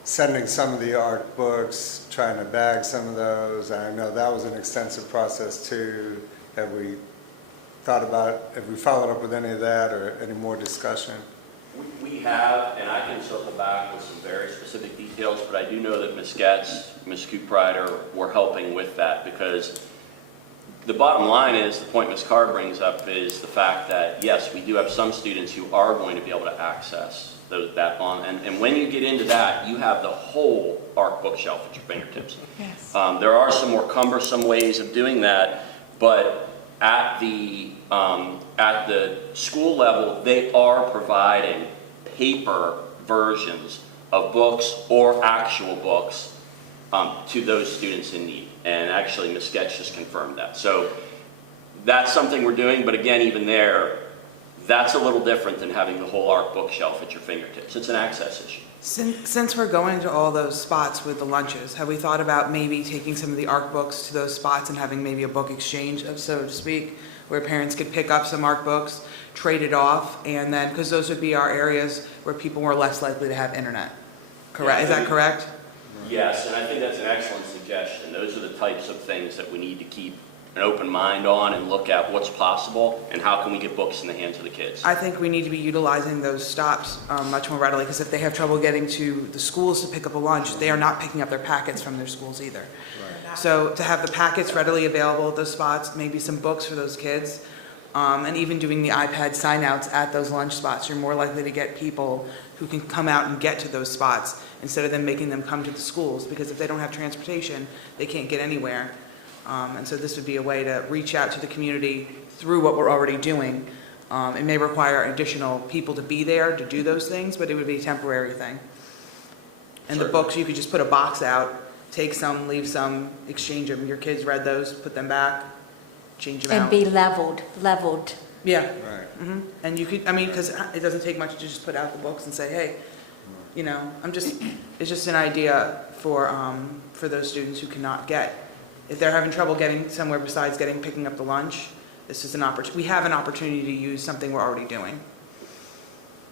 sending some of the art books, trying to bag some of those. I know that was an extensive process too. Have we followed up with any of that or any more discussion? We have, and I can circle back with some very specific details, but I do know that Ms. Getz, Ms. Cooprider were helping with that, because the bottom line is, the point Ms. Carr brings up is the fact that, yes, we do have some students who are going to be able to access that on, and when you get into that, you have the whole ARC bookshelf at your fingertips. Yes. There are some more cumbersome ways of doing that, but at the school level, they are providing paper versions of books or actual books to those students in need. And actually, Ms. Sketch just confirmed that. So that's something we're doing, but again, even there, that's a little different than having the whole ARC bookshelf at your fingertips. It's an access issue. Since we're going to all those spots with the lunches, have we thought about maybe taking some of the ARC books to those spots and having maybe a book exchange, so to speak, where parents could pick up some ARC books, trade it off, and then, because those would be our areas where people were less likely to have internet. Correct? Yeah, Is that correct? Yes, and I think that's an excellent suggestion. Those are the types of things that we need to keep an open mind on and look at what's possible and how can we get books in the hands of the kids. I think we need to be utilizing those stops much more readily, because if they have trouble getting to the schools to pick up a lunch, they are not picking up their packets from their schools either. Right. So to have the packets readily available at those spots, maybe some books for those kids, and even doing the iPad sign-outs at those lunch spots, you're more likely to get people who can come out and get to those spots instead of them making them come to the schools, because if they don't have transportation, they can't get anywhere. And so this would be a way to reach out to the community through what we're already doing. It may require additional people to be there to do those things, but it would be a temporary thing. And the books, you could just put a box out, take some, leave some, exchange them. Your kids read those, put them back, change them And out. be leveled. Yeah. Right. hmm And you could, I mean, because it doesn't take much to just put out the books and say, hey, you know, it's just an idea for those students who cannot get. If they're having trouble getting somewhere besides picking up the lunch, this is an opportunity. We have an opportunity to use something we're already doing.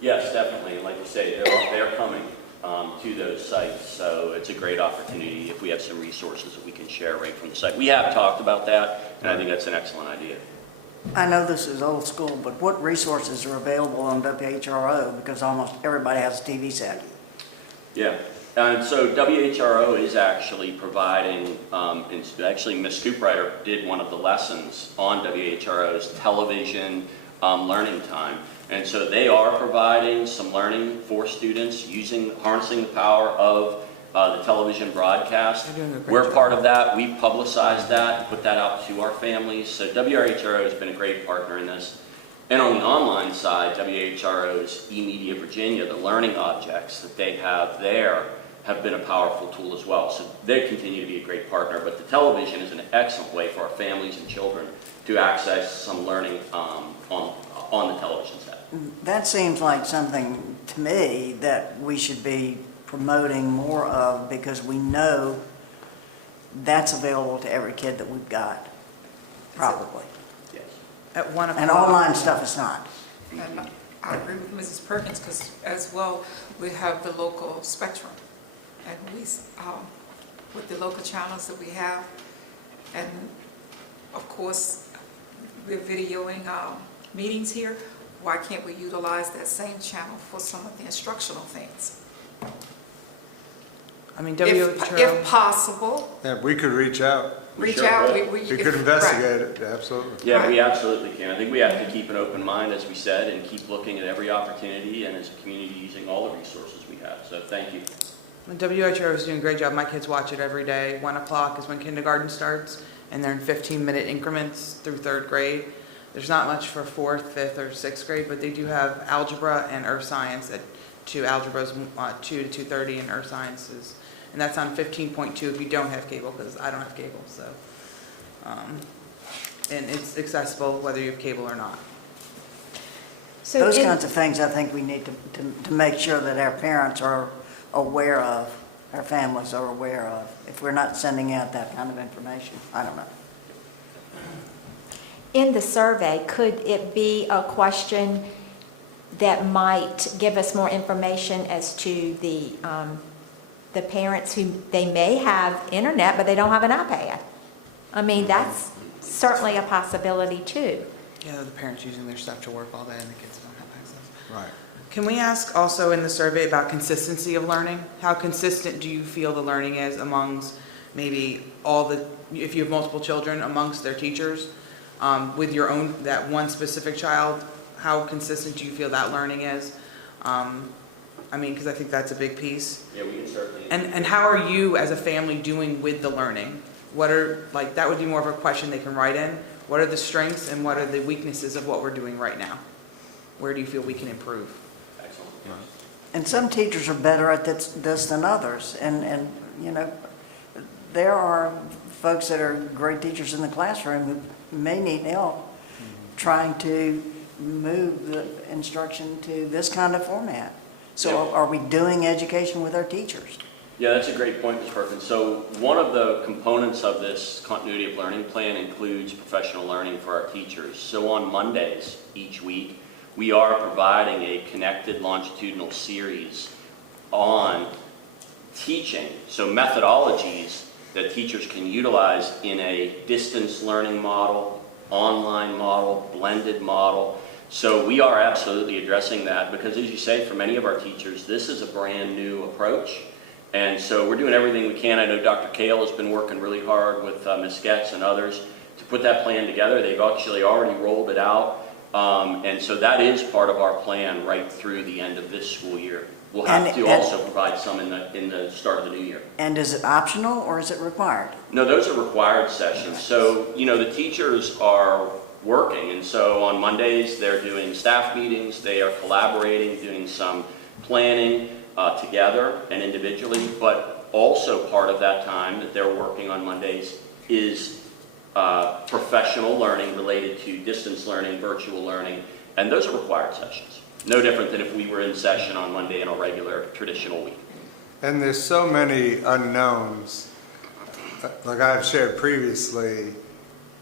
Yes, definitely. And like you say, they're coming to those sites. So it's a great opportunity if we have some resources that we can share right from the site. We have talked about that, and I think that's an excellent idea. I know this is old school, but what resources are available on WHRO? Because almost everybody has a TV set. Yeah. And so WHRO is actually providing, and actually Ms. Cooprider did one of the lessons on WHRO's television learning time. And so they are providing some learning for students harnessing the power of the television broadcast. They're doing a great We're job. part of that. We've publicized that and put that out to our families. So WHRO has been a great partner in this. And on the online side, WHRO's eMedia Virginia, the learning objects that they have there have been a powerful tool as well. So they continue to be a great partner, but the television is an excellent way for our families and children to access some learning on the television set. That seems like something to me that we should be promoting more of, because we know that's available to every kid that we've got, probably. Yes. At 1 o'clock. And online stuff is not. And I agree with Mrs. Perkins, because as well, we have the local spectrum. And we, with the local channels that we have, and of course, we're videoing meetings here. Why can't we utilize that same channel for some of the instructional things? I mean, If WHRO. possible, Yeah, we could reach out. reach sure out. could. We could investigate it, absolutely. Yeah, we absolutely can. I think we have to keep an open mind, as we said, and keep looking at every opportunity, and as a community using all the resources we have. So thank you. WHRO is doing a great job. My kids watch it every day. 1 o'clock is when kindergarten starts, and they're in 15-minute increments through 3rd grade. There's not much for 4th, 5th, or 6th grade, but they do have algebra and earth science at 2 algebras, 2 to 2:30, and earth sciences. And that's on 15.2 if you don't have cable, because I don't have cable. So, and it's accessible whether you have cable or not. So Those in- kinds of things I think we need to make sure that our parents are aware of, our families are aware of, if we're not sending out that kind of information. I don't know. In the survey, could it be a question that might give us more information as to the parents who, they may have internet, but they don't have an iPad? I mean, that's certainly a possibility too. Yeah, the parents using their stuff to work all day and the kids don't have access. Right. Can we ask also in the survey about consistency of learning? How consistent do you feel the learning is amongst maybe all the, if you have multiple children, amongst their teachers? With your own, that one specific child, how consistent do you feel that learning is? I mean, because I think that's a big piece. Yeah, we can certainly. And how are you as a family doing with the learning? What are, like, that would be more of a question they can write in. What are the strengths and what are the weaknesses of what we're doing right now? Where do you feel we can improve? Excellent. And some teachers are better at this than others. And you know, there are folks that are great teachers in the classroom who may need help trying to move the instruction to this kind of format. So are we doing education with our teachers? Yeah, that's a great point, Ms. Perkins. So one of the components of this continuity of learning plan includes professional learning for our teachers. So on Mondays each week, we are providing a connected longitudinal series on teaching, so methodologies that teachers can utilize in a distance learning model, online model, blended model. So we are absolutely addressing that because, as you say, for many of our teachers, this is a brand new approach. And so we're doing everything we can. I know Dr. Kale has been working really hard with Ms. Getz and others to put that plan together. They've actually already rolled it out. And so that is part of our plan right through the end of this school year. We'll have to also provide some in the start of the new year. And is it optional or is it required? No, those are required sessions. So, you know, the teachers are working. And so on Mondays, they're doing staff meetings. They are collaborating, doing some planning together and individually. But also part of that time that they're working on Mondays is professional learning related to distance learning, virtual learning. And those are required sessions. No different than if we were in session on Monday in a regular traditional week. And there's so many unknowns. Like I've shared previously,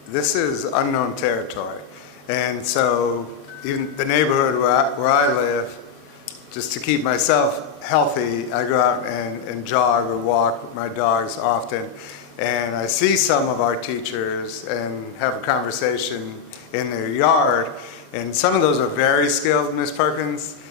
this is unknown territory. And so even the neighborhood where I live, just to keep myself healthy, I go out and jog or walk with my dogs often. And I see some of our teachers and have a conversation in their yard. And some of those are very skilled, Ms. Perkins.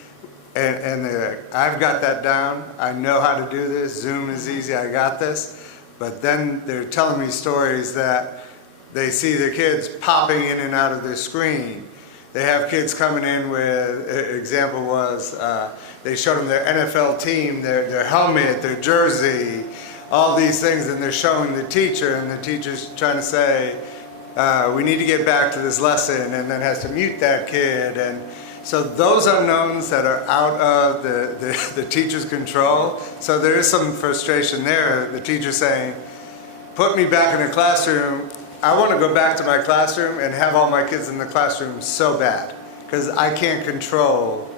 And they're like, I've got that down. I know how to do this. Zoom is easy. I got this. But then they're telling me stories that they see their kids popping in and out of their screen. They have kids coming in with, example was, they showed them their NFL team, their helmet, their jersey, all these things, and they're showing the teacher, and the teacher's trying to say, we need to get back to this lesson, and then has to mute that kid. And so those unknowns that are out of the teacher's control, so there is some frustration there. The teacher saying, put me back in the classroom. I want to go back to my classroom and have all my kids in the classroom so bad because I can't control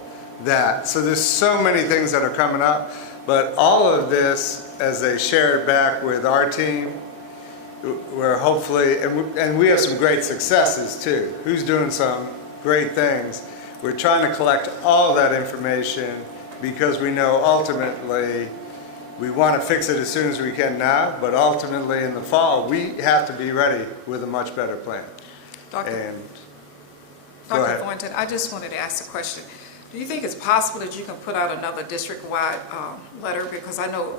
that. So there's so many things that are coming up, but all of this, as they share it back with our team, we're hopefully, and we have some great successes too. Who's doing some great things? We're trying to collect all that information because we know ultimately we want to fix it as soon as we can now, but ultimately in the fall, we have to be ready with a much better plan. Dr. Go ahead. Thornton, I just wanted to ask a question. Do you think it's possible that you can put out another district-wide letter? Because I know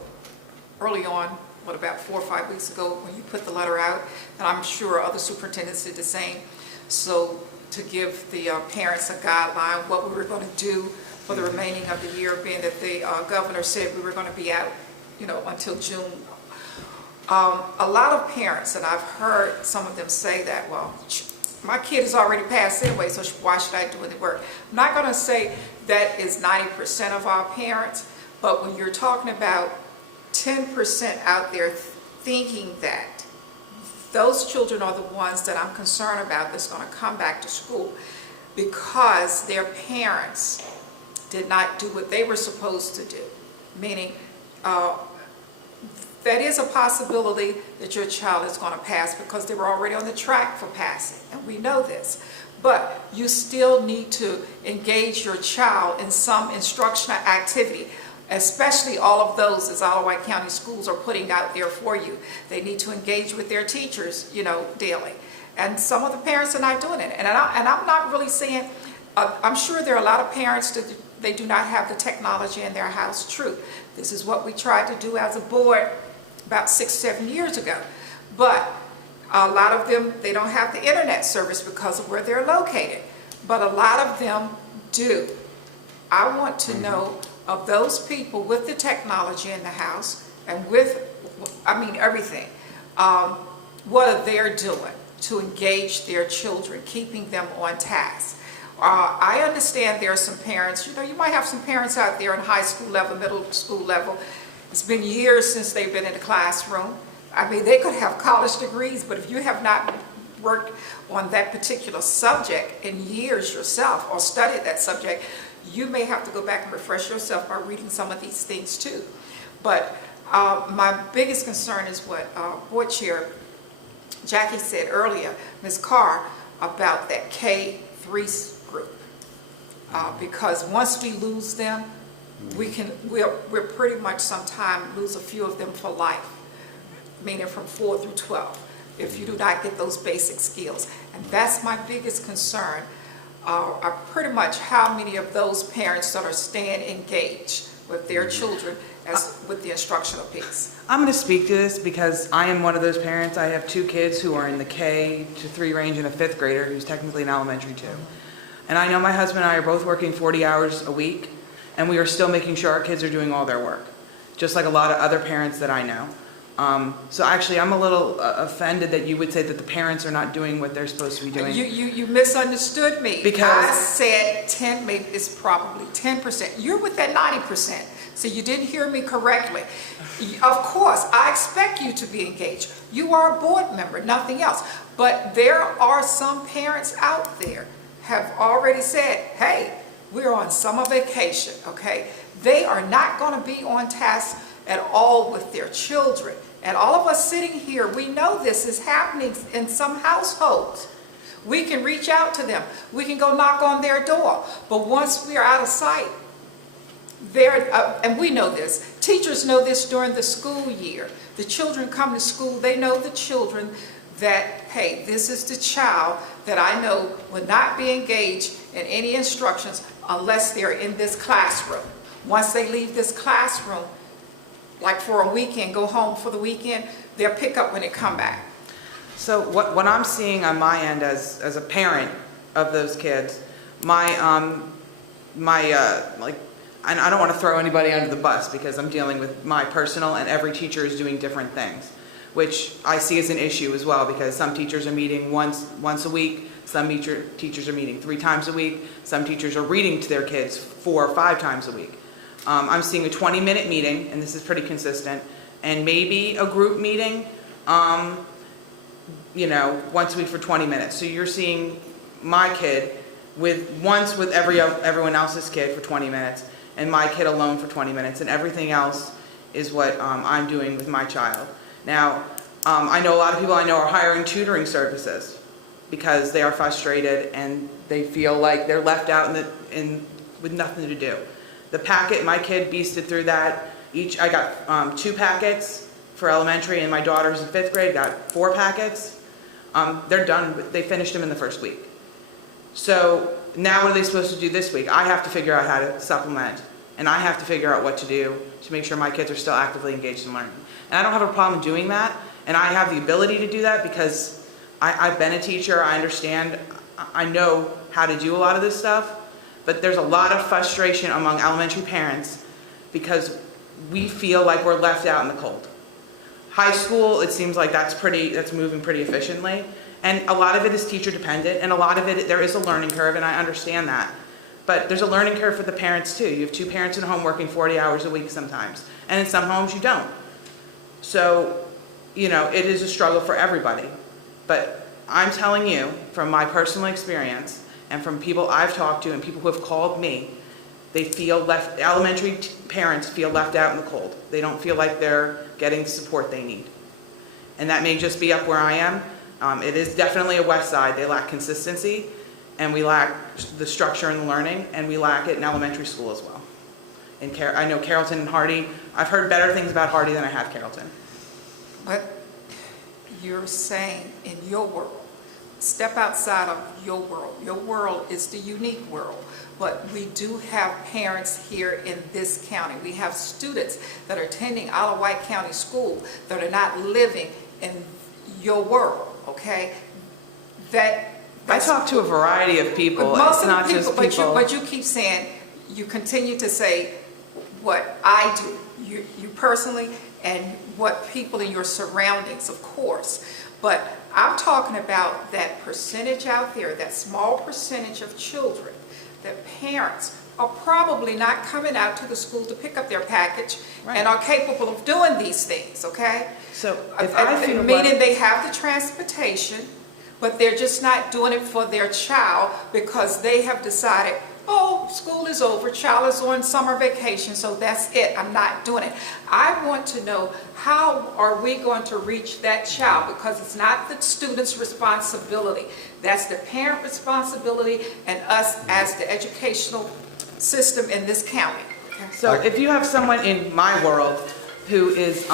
early on, about 4 or 5 weeks ago, when you put the letter out, and I'm sure other superintendents did the same, so to give the parents a guideline, what we were going to do for the remaining of the year, being that the governor said we were going to be out, until June. A lot of parents, and I've heard some of them say that, well, my kid is already passed anyway, so why should I do any work? I'm not going to say that is 90% of our parents, but when you're talking about 10% out there thinking that, those children are the ones that I'm concerned about that's going to come back to school. because their parents did not do what they were supposed to do. Meaning, that is a possibility that your child is going to pass because they were already on the track for passing, and we know this. But you still need to engage your child in some instructional activity, especially all of those as Ottawa County schools are putting out there for you. They need to engage with their teachers, daily. And some of the parents are not doing it. And I'm not really saying, I'm sure there are a lot of parents that they do not have the technology in their house. True. This is what we tried to do as a board about 6-7 years ago. But a lot of them, they don't have the internet service because of where they're located. But a lot of them do. I want to know of those people with the technology in the house and with, everything, what are they doing to engage their children, keeping them on task. I understand there are some parents, you might have some parents out there in high school level, middle school level. It's been years since they've been in the classroom. They could have college degrees, but if you have not worked on that particular subject in years yourself or studied that subject, you may have to go back and refresh yourself by reading some of these things too. But my biggest concern is what Board Chair Jackie said earlier, Ms. Carr, about that K3 group. Because once we lose them, we're pretty much sometime lose a few of them for life, meaning from 4 through 12, if you do not get those basic skills. And that's my biggest concern, are pretty much how many of those parents that are staying engaged with their children as with the instructional piece. I'm going to speak to this because I am one of those parents. I have 2 kids who are in the K-3 range and a 5th grader who's technically in elementary too. And I know my husband and I are both working 40 hours a week, and we are still making sure our kids are doing all their work, just like a lot of other parents that I know. So actually, I'm a little offended that you would say that the parents are not doing what they're supposed to be doing. You misunderstood me. Because I said 10, maybe it's probably 10%. You're with that 90%, so you didn't hear me correctly. Of course, I expect you to be engaged. You are a board member, nothing else. But there are some parents out there have already said, hey, we're on summer vacation, okay? They are not going to be on task at all with their children. And all of us sitting here, we know this is happening in some households. We can reach out to them. We can go knock on their door. But once we are out of sight, and we know this, teachers know this during the school year. The children come to school, they know the children that, hey, this is the child that I know will not be engaged in any instructions unless they're in this classroom. Once they leave this classroom, like for a weekend, go home for the weekend, they'll pick up when they come back. So what I'm seeing on my end as a parent of those kids, and I don't want to throw anybody under the bus because I'm dealing with my personal, and every teacher is doing different things, which I see as an issue as well, because some teachers are meeting once a week, some teachers are meeting 3 times a week, some teachers are reading to their kids 4 or 5 times a week. I'm seeing a 20-minute meeting, and this is pretty consistent, and maybe a group meeting, once a week for 20 minutes. So you're seeing my kid once with everyone else's kid for 20 minutes, and my kid alone for 20 minutes, and everything else is what I'm doing with my child. Now, I know a lot of people I know are hiring tutoring services because they are frustrated and they feel like they're left out with nothing to do. The packet, my kid beasted through that. I got 2 packets for elementary, and my daughter's in 5th grade got 4 packets. They're done. They finished them in the first week. So now what are they supposed to do this week? I have to figure out how to supplement, and I have to figure out what to do to make sure my kids are still actively engaged in learning. And I don't have a problem doing that, and I have the ability to do that because I've been a teacher. I understand. I know how to do a lot of this stuff, but there's a lot of frustration among elementary parents because we feel like we're left out in the cold. High school, it seems like that's moving pretty efficiently, and a lot of it is teacher dependent, and a lot of it, there is a learning curve, and I understand that. But there's a learning curve for the parents too. You have 2 parents at home working 40 hours a week sometimes, and in some homes you don't. So, it is a struggle for everybody. But I'm telling you, from my personal experience, and from people I've talked to and people who have called me, they feel left, parents feel left out in the cold. They don't feel like they're getting the support they need. And that may just be up where I am. It is definitely a west side. They lack consistency, and we lack the structure and the learning, and we lack it in elementary school as well. I know Carrollton and Hardy, I've heard better things about Hardy than I have Carrollton. But you're saying in your world, step outside of your world. Your world is the unique world. But we do have parents here in this county. We have students that are attending Isle of Wight County School that are not living in your world, okay? I talk to a variety of people. But most It's of not the just people, people. but you keep saying, you continue to say what I do, you personally, and what people in your surroundings, of course. But I'm talking about that percentage out there, that small percentage of children, that parents are probably not coming out to the school to pick up their package and are capable of doing these things, okay? So if I feel Meaning they have the transportation, but they're just not doing it for their child because they have decided, oh, school is over, child is on summer vacation, so that's it, I'm not doing it. I want to know, how are we going to reach that child? Because it's not the student's responsibility. That's the parent responsibility and us as the educational system in this county. Okay? So if you have someone in my world who is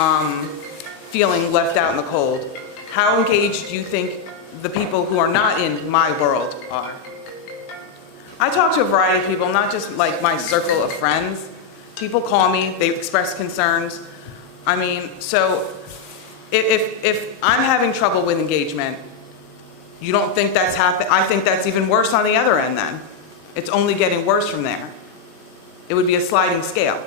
feeling left out in the cold, how engaged do you think the people who are not in my world are? I talk to a variety of people, not just like my circle of friends. People call me, they express concerns. I mean, so if I'm having trouble with engagement, you don't think that's happened? I think that's even worse on the other end then. It's only getting worse from there. It would be a sliding scale.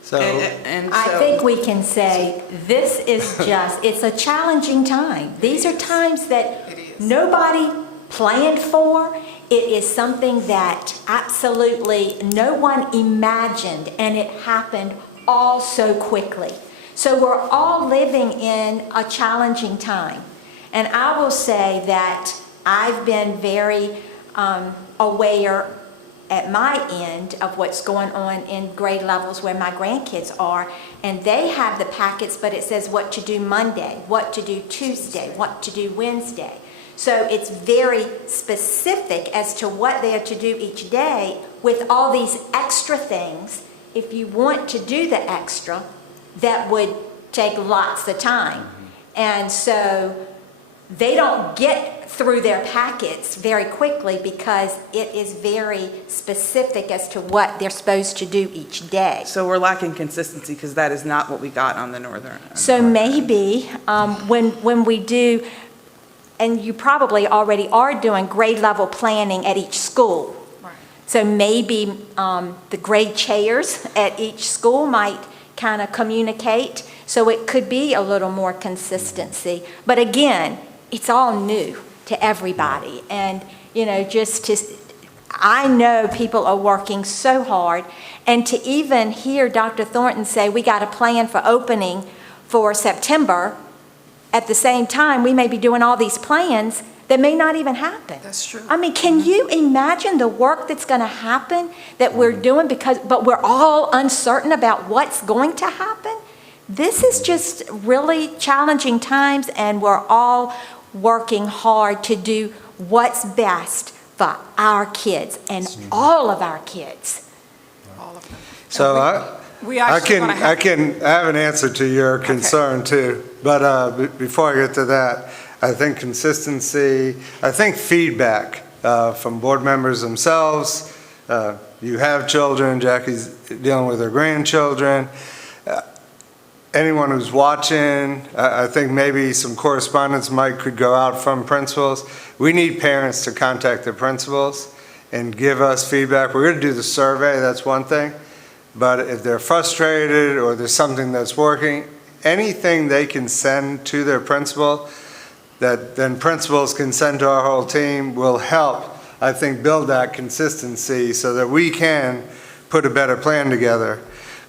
So, I think we can say this is just, it's a challenging time. These are times that It is. nobody planned for. It is something that absolutely no one imagined, and it happened all so quickly. So we're all living in a challenging time. And I will say that I've been very aware at my end of what's going on in grade levels where my grandkids are, and they have the packets, but it says what to do Monday, what to do Tuesday, what to do Wednesday. So it's very specific as to what they are to do each day with all these extra things. If you want to do the extra, that would take lots of time. And so they don't get through their packets very quickly because it is very specific as to what they're supposed to do each day. So we're lacking consistency because that is not what we got on the northern. So maybe when we do, and you probably already are doing grade level planning at each school. Right. So maybe the grade chairs at each school might kind of communicate. So it could be a little more consistency. But again, it's all new to everybody. And, I know people are working so hard. And to even hear Dr. Thornton say, we got a plan for opening for September, at the same time, we may be doing all these plans that may not even happen. That's true. I mean, can you imagine the work that's going to happen that we're doing but we're all uncertain about what's going to happen? This is just really challenging times, and we're all working hard to do what's best for our kids and all of our kids. All of them. so We I actually gonna have- I have an answer to your concern too, but before I get to that, I think consistency, I think feedback from board members themselves. You have children, Jackie's dealing with her grandchildren. Anyone who's watching, I think maybe some correspondence could go out from principals. We need parents to contact their principals and give us feedback. We're going to do the survey, that's one thing. But if they're frustrated or there's something that's working, anything they can send to their principal that then principals can send to our whole team will help, I think, build that consistency so that we can put a better plan together.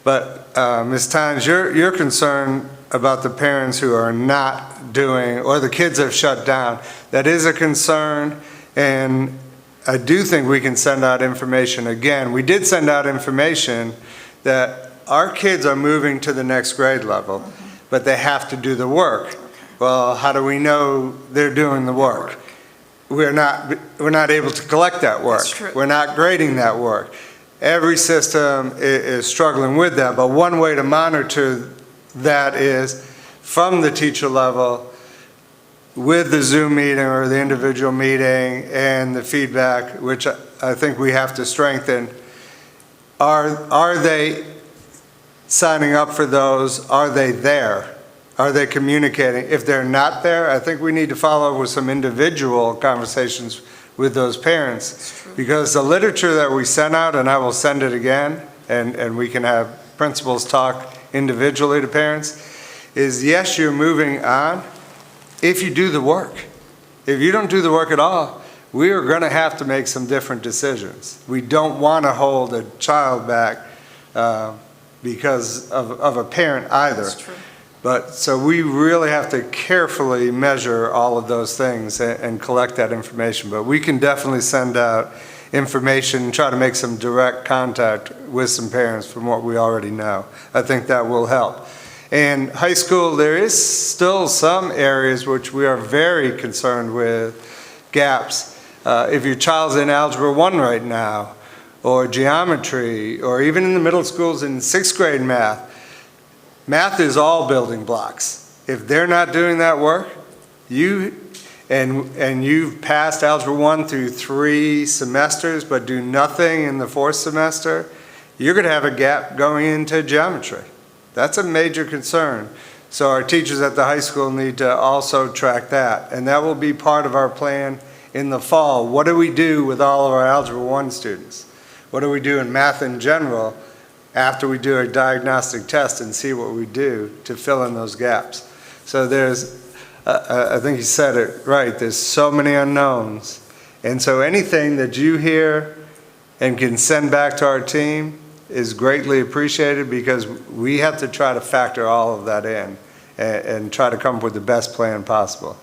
But Ms. Tynes, your concern about the parents who are not doing, or the kids have shut down, that is a concern. And I do think we can send out information again. We did send out information that our kids are moving to the next grade level, but they have to do the work. Well, how do we know they're doing the work? We're not able to collect that work. That's true. We're not grading that work. Every system is struggling with that, but one way to monitor that is from the teacher level with the Zoom meeting or the individual meeting and the feedback, which I think we have to strengthen. Are they signing up for those? Are they there? Are they communicating? If they're not there, I think we need to follow up with some individual conversations with those parents. Because the literature that we sent out, and I will send it again, and we can have principals talk individually to parents, is yes, you're moving on if you do the work. If you don't do the work at all, we are going to have to make some different decisions. We don't want to hold a child back because of a parent either. That's true. But so we really have to carefully measure all of those things and collect that information. But we can definitely send out information and try to make some direct contact with some parents from what we already know. I think that will help. And high school, there is still some areas which we are very concerned with, gaps. If your child's in Algebra 1 right now, or geometry, or even in the middle schools in 6th grade math, math is all building blocks. If they're not doing that work, and you've passed Algebra 1 through 3 semesters, but do nothing in the 4th semester, you're going to have a gap going into geometry. That's a major concern. So our teachers at the high school need to also track that. And that will be part of our plan in the fall. What do we do with all of our Algebra 1 students? What do we do in math in general after we do a diagnostic test and see what we do to fill in those gaps? So there's, I think you said it right, there's so many unknowns. And so anything that you hear and can send back to our team is greatly appreciated, because we have to try to factor all of that in and try to come up with the best plan possible.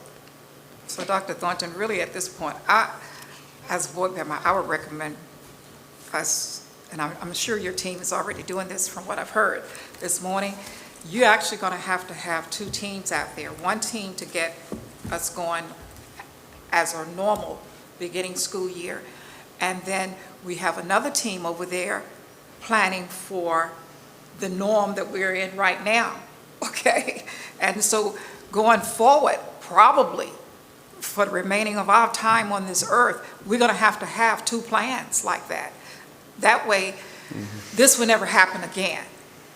So Dr. Thornton, really at this point, as a board member, I would recommend us, and I'm sure your team is already doing this from what I've heard this morning, you're actually going to have 2 teams out there. One team to get us going as our normal beginning school year, and then we have another team over there planning for the norm that we're in right now, okay? And so going forward, probably for the remaining of our time on this earth, we're going to have 2 plans like that. That way, this will never happen again.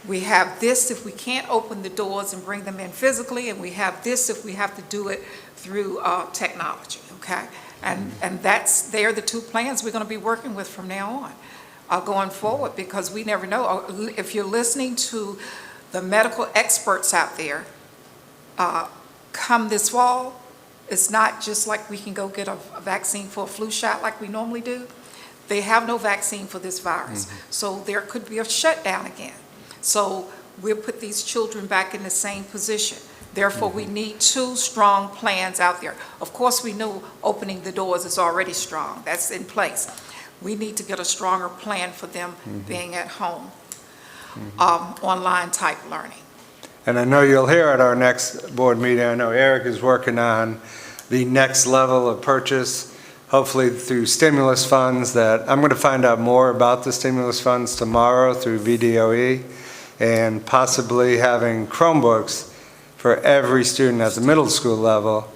We have this if we can't open the doors and bring them in physically, and we have this if we have to do it through technology, okay? And they're the 2 plans we're going to be working with from now on. Going forward, because we never know. If you're listening to the medical experts out there, come this fall, it's not just like we can go get a vaccine for a flu shot like we normally do. They have no vaccine for this virus. So there could be a shutdown again. So we'll put these children back in the same position. Therefore, we need 2 strong plans out there. Of course, we know opening the doors is already strong. That's in place. We need to get a stronger plan for them being at home, online type learning. And I know you'll hear at our next board meeting, I know Eric is working on the next level of purchase, hopefully through stimulus funds. That I'm going to find out more about the stimulus funds tomorrow through VDOE, and possibly having Chromebooks for every student at the middle school level.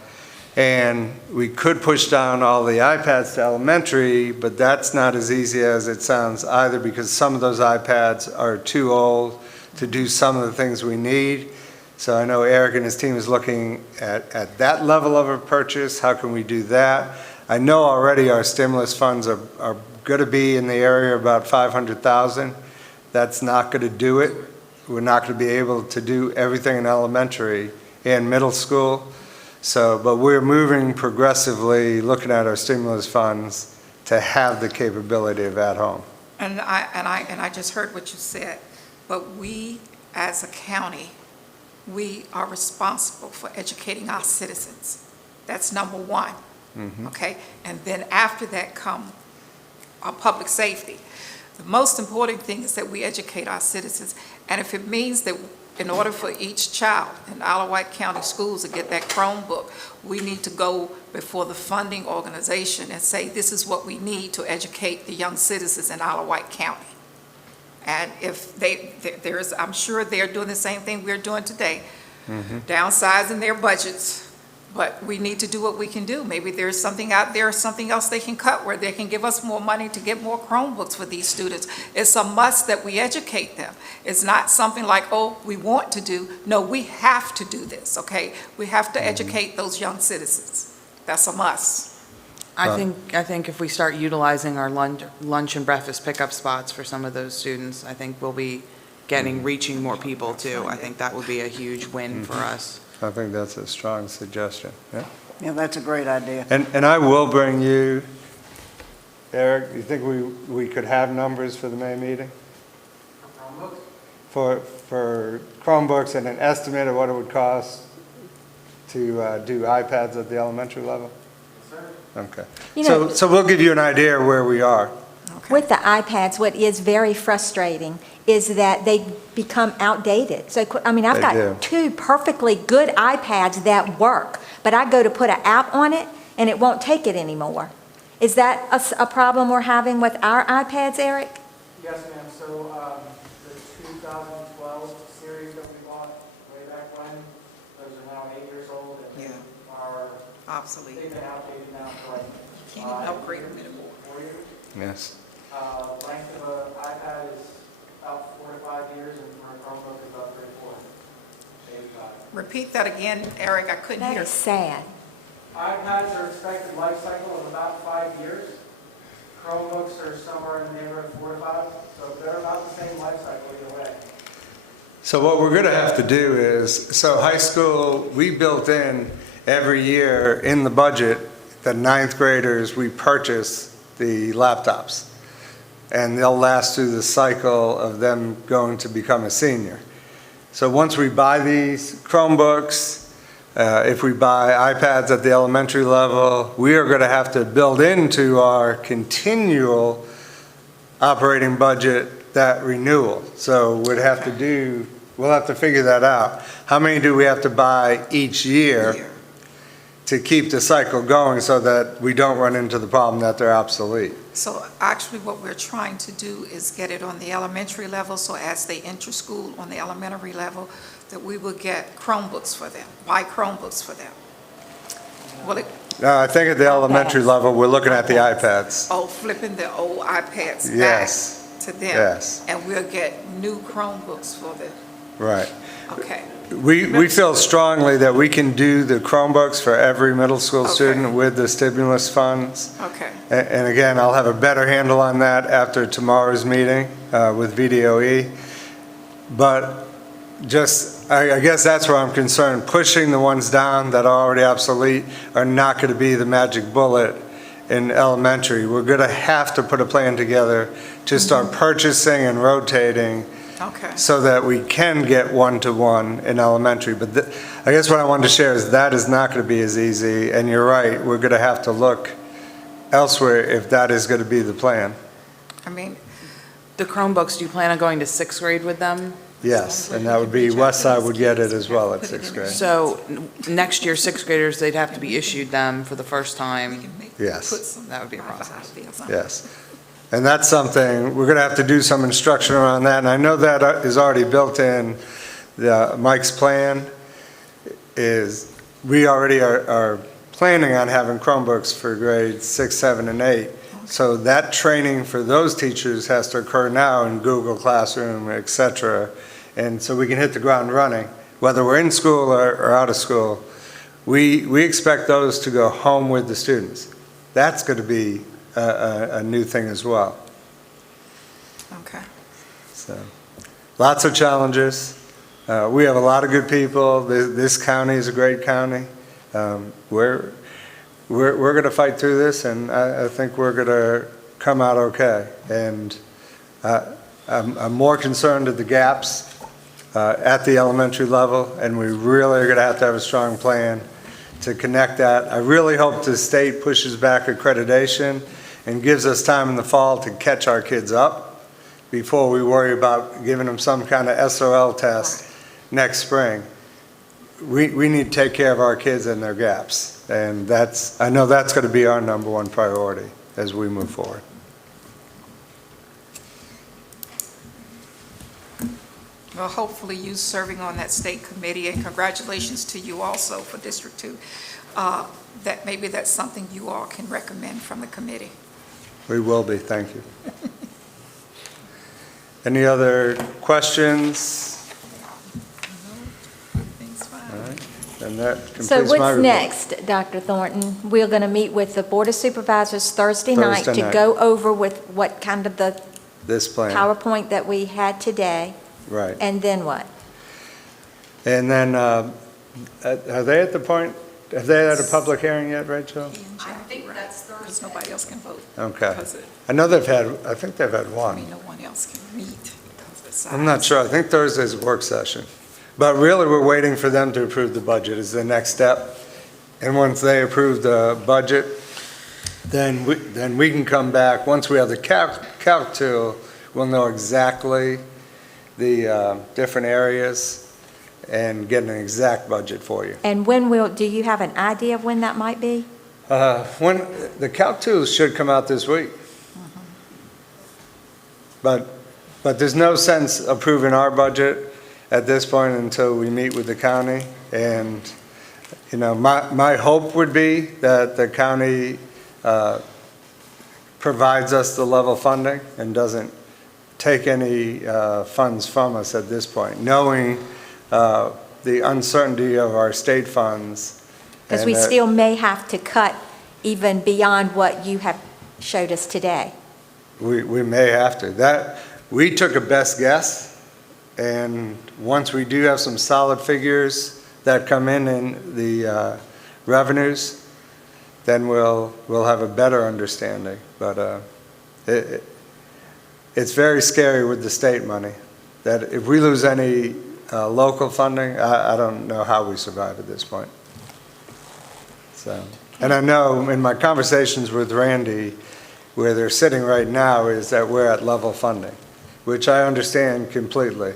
And we could push down all the iPads to elementary, but that's not as easy as it sounds either, because some of those iPads are too old to do some of the things we need. So I know Eric and his team is looking at that level of a purchase. How can we do that? I know already our stimulus funds are going to be in the area of about $500,000. That's not going to do it. We're not going to be able to do everything in elementary and middle school. So, but we're moving progressively, looking at our stimulus funds to have the capability of at home. And I just heard what you said, but we as a county, we are responsible for educating our citizens. That's number one. Okay? And then after that come public safety. The most important thing is that we educate our citizens. And if it means that in order for each child in Isle of Wight County schools to get that Chromebook, we need to go before the funding organization and say, this is what we need to educate the young citizens in Isle of Wight County. And if I'm sure they're doing the same thing we're doing today, downsizing their budgets, but we need to do what we can do. Maybe there's something out there, something else they can cut where they can give us more money to get more Chromebooks for these students. It's a must that we educate them. It's not something like, oh, we want to do. No, we have to do this, okay? We have to educate those young citizens. That's a must. I think if we start utilizing our lunch and breakfast pickup spots for some of those students, I think we'll be reaching more people too. I think that would be a huge win for us. I think that's a strong suggestion, yeah. Yeah, that's a great idea. And I will bring you, Eric, you think we could have numbers for the May meeting? Chromebooks? For Chromebooks and an estimate of what it would cost to do iPads at the elementary level? Yes, sir. Okay. You know- So we'll give you an idea of where we are. With the iPads, what is very frustrating is that they become outdated. So, I mean, I've They do. got 2 perfectly good iPads that work, but I go to put an app on it and it won't take it anymore. Is that a problem we're having with our iPads, Eric? Yes, ma'am. So the 2012 series that we bought way back when, those are now 8 years old and Yeah. are, Obsolete. they've been outdated now for like Can't even upgrade them anymore. 4 years. Yes. Length of an iPad is about 4 to 5 years, and for a Chromebook is about 3 to 4. Maybe 5. Repeat that again, Eric, I couldn't That hear. is sad. iPads are expected life cycle of about 5 years. Chromebooks are somewhere in the neighborhood of 4 to 5, so they're about the same life cycle either way. So what we're going to have to do is, so high school, we built in every year in the budget, the 9th graders, we purchase the laptops. And they'll last through the cycle of them going to become a senior. So once we buy these Chromebooks, if we buy iPads at the elementary level, we are going to have to build into our continual operating budget that renewal. So we'll have to figure that out. How many do we have to buy each year to keep the cycle going so that we don't run into the problem that they're obsolete? So actually what we're trying to do is get it on the elementary level, so as they enter school on the elementary level, that we will get Chromebooks for them, buy Chromebooks for them. Well, I think at the elementary level, we're looking at the iPads. flipping the old iPads back Yes. to them. Yes. And we'll get new Chromebooks for them. Right. Okay. We feel strongly that we can do the Chromebooks for every middle school Okay. student with the stimulus funds. Okay. And again, I'll have a better handle on that after tomorrow's meeting with VDOE. But I guess that's where I'm concerned. Pushing the ones down that are already obsolete are not going to be the magic bullet in elementary. We're going to have to put a plan together to start purchasing and rotating Okay. so that we can get one-to-one in elementary. But I guess what I wanted to share is that is not going to be as easy. And you're right, we're going to have to look elsewhere if that is going to be the plan. I mean, The Chromebooks, do you plan on going to 6th grade with them? Yes, and that would be, Westside would get it as well at 6th grade. So next year, 6th graders, they'd have to be issued them for the first we time. can make, Yes. put some. That would be a process. Yes. And that's something, we're going to have to do some instruction around that. And I know that is already built in. Mike's plan is, we already are planning on having Chromebooks for grades 6, 7, and 8. So that training for those teachers has to occur now in Google Classroom, et cetera. And so we can hit the ground running, whether we're in school or out of school. We expect those to go home with the students. That's going to be a new thing as well. Okay. So, lots of challenges. We have a lot of good people. This county is a great county. We're going to fight through this, and I think we're going to come out okay. And I'm more concerned at the gaps at the elementary level, and we really are going to have a strong plan to connect that. I really hope the state pushes back accreditation and gives us time in the fall to catch our kids up before we worry about giving them some kind of SOL test next spring. We need to take care of our kids and their gaps. And I know that's going to be our number one priority as we move forward. Well, hopefully you serving on that state committee, and congratulations to you also for District 2, that maybe that's something you all can recommend from the committee. We will be, thank you. Any other questions? Everything's fine. All right, and that completes So my what's report. next, Dr. Thornton? We're going to meet with the Board of Supervisors Thursday night Thursday to night. go over with what kind of the This plan, PowerPoint that we had today, right. and then what? And then, are they at the point, have they had a public hearing yet, Rachel? I think that's Because Thursday. nobody else can vote. Okay. Because I know I think they've had I one. mean, no one else can meet because of the size. I'm not sure. I think Thursday's a work session. But really, we're waiting for them to approve the budget is the next step. And once they approve the budget, then we can come back. Once we have the calc tool, we'll know exactly the different areas and get an exact budget for you. And do you have an idea of when that might be? When the calc tools should come out this week. But there's no sense approving our budget at this point until we meet with the county. And, you know, my hope would be that the county provides us the level funding and doesn't take any funds from us at this point, knowing the uncertainty of our state funds. Because and we that still may have to cut even beyond what you have showed us today. we may have to. We took a best guess, and once we do have some solid figures that come in the revenues, then we'll have a better understanding. But it's very scary with the state money, that if we lose any local funding, I don't know how we survive at this point. So, and I know in my conversations with Randy, where they're sitting right now is that we're at level funding, which I understand completely,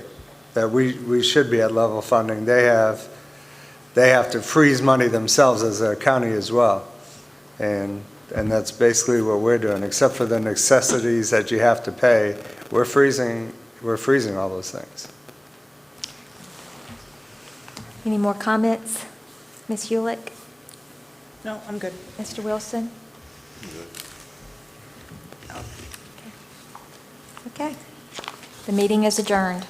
that we should be at level funding. They have to freeze money themselves as a county as well. And that's basically what we're doing, except for the necessities that you have to pay. We're freezing all those things. Any more comments? Ms. Hewlett? No, I'm good. Mr. Wilson? Okay. The meeting is adjourned.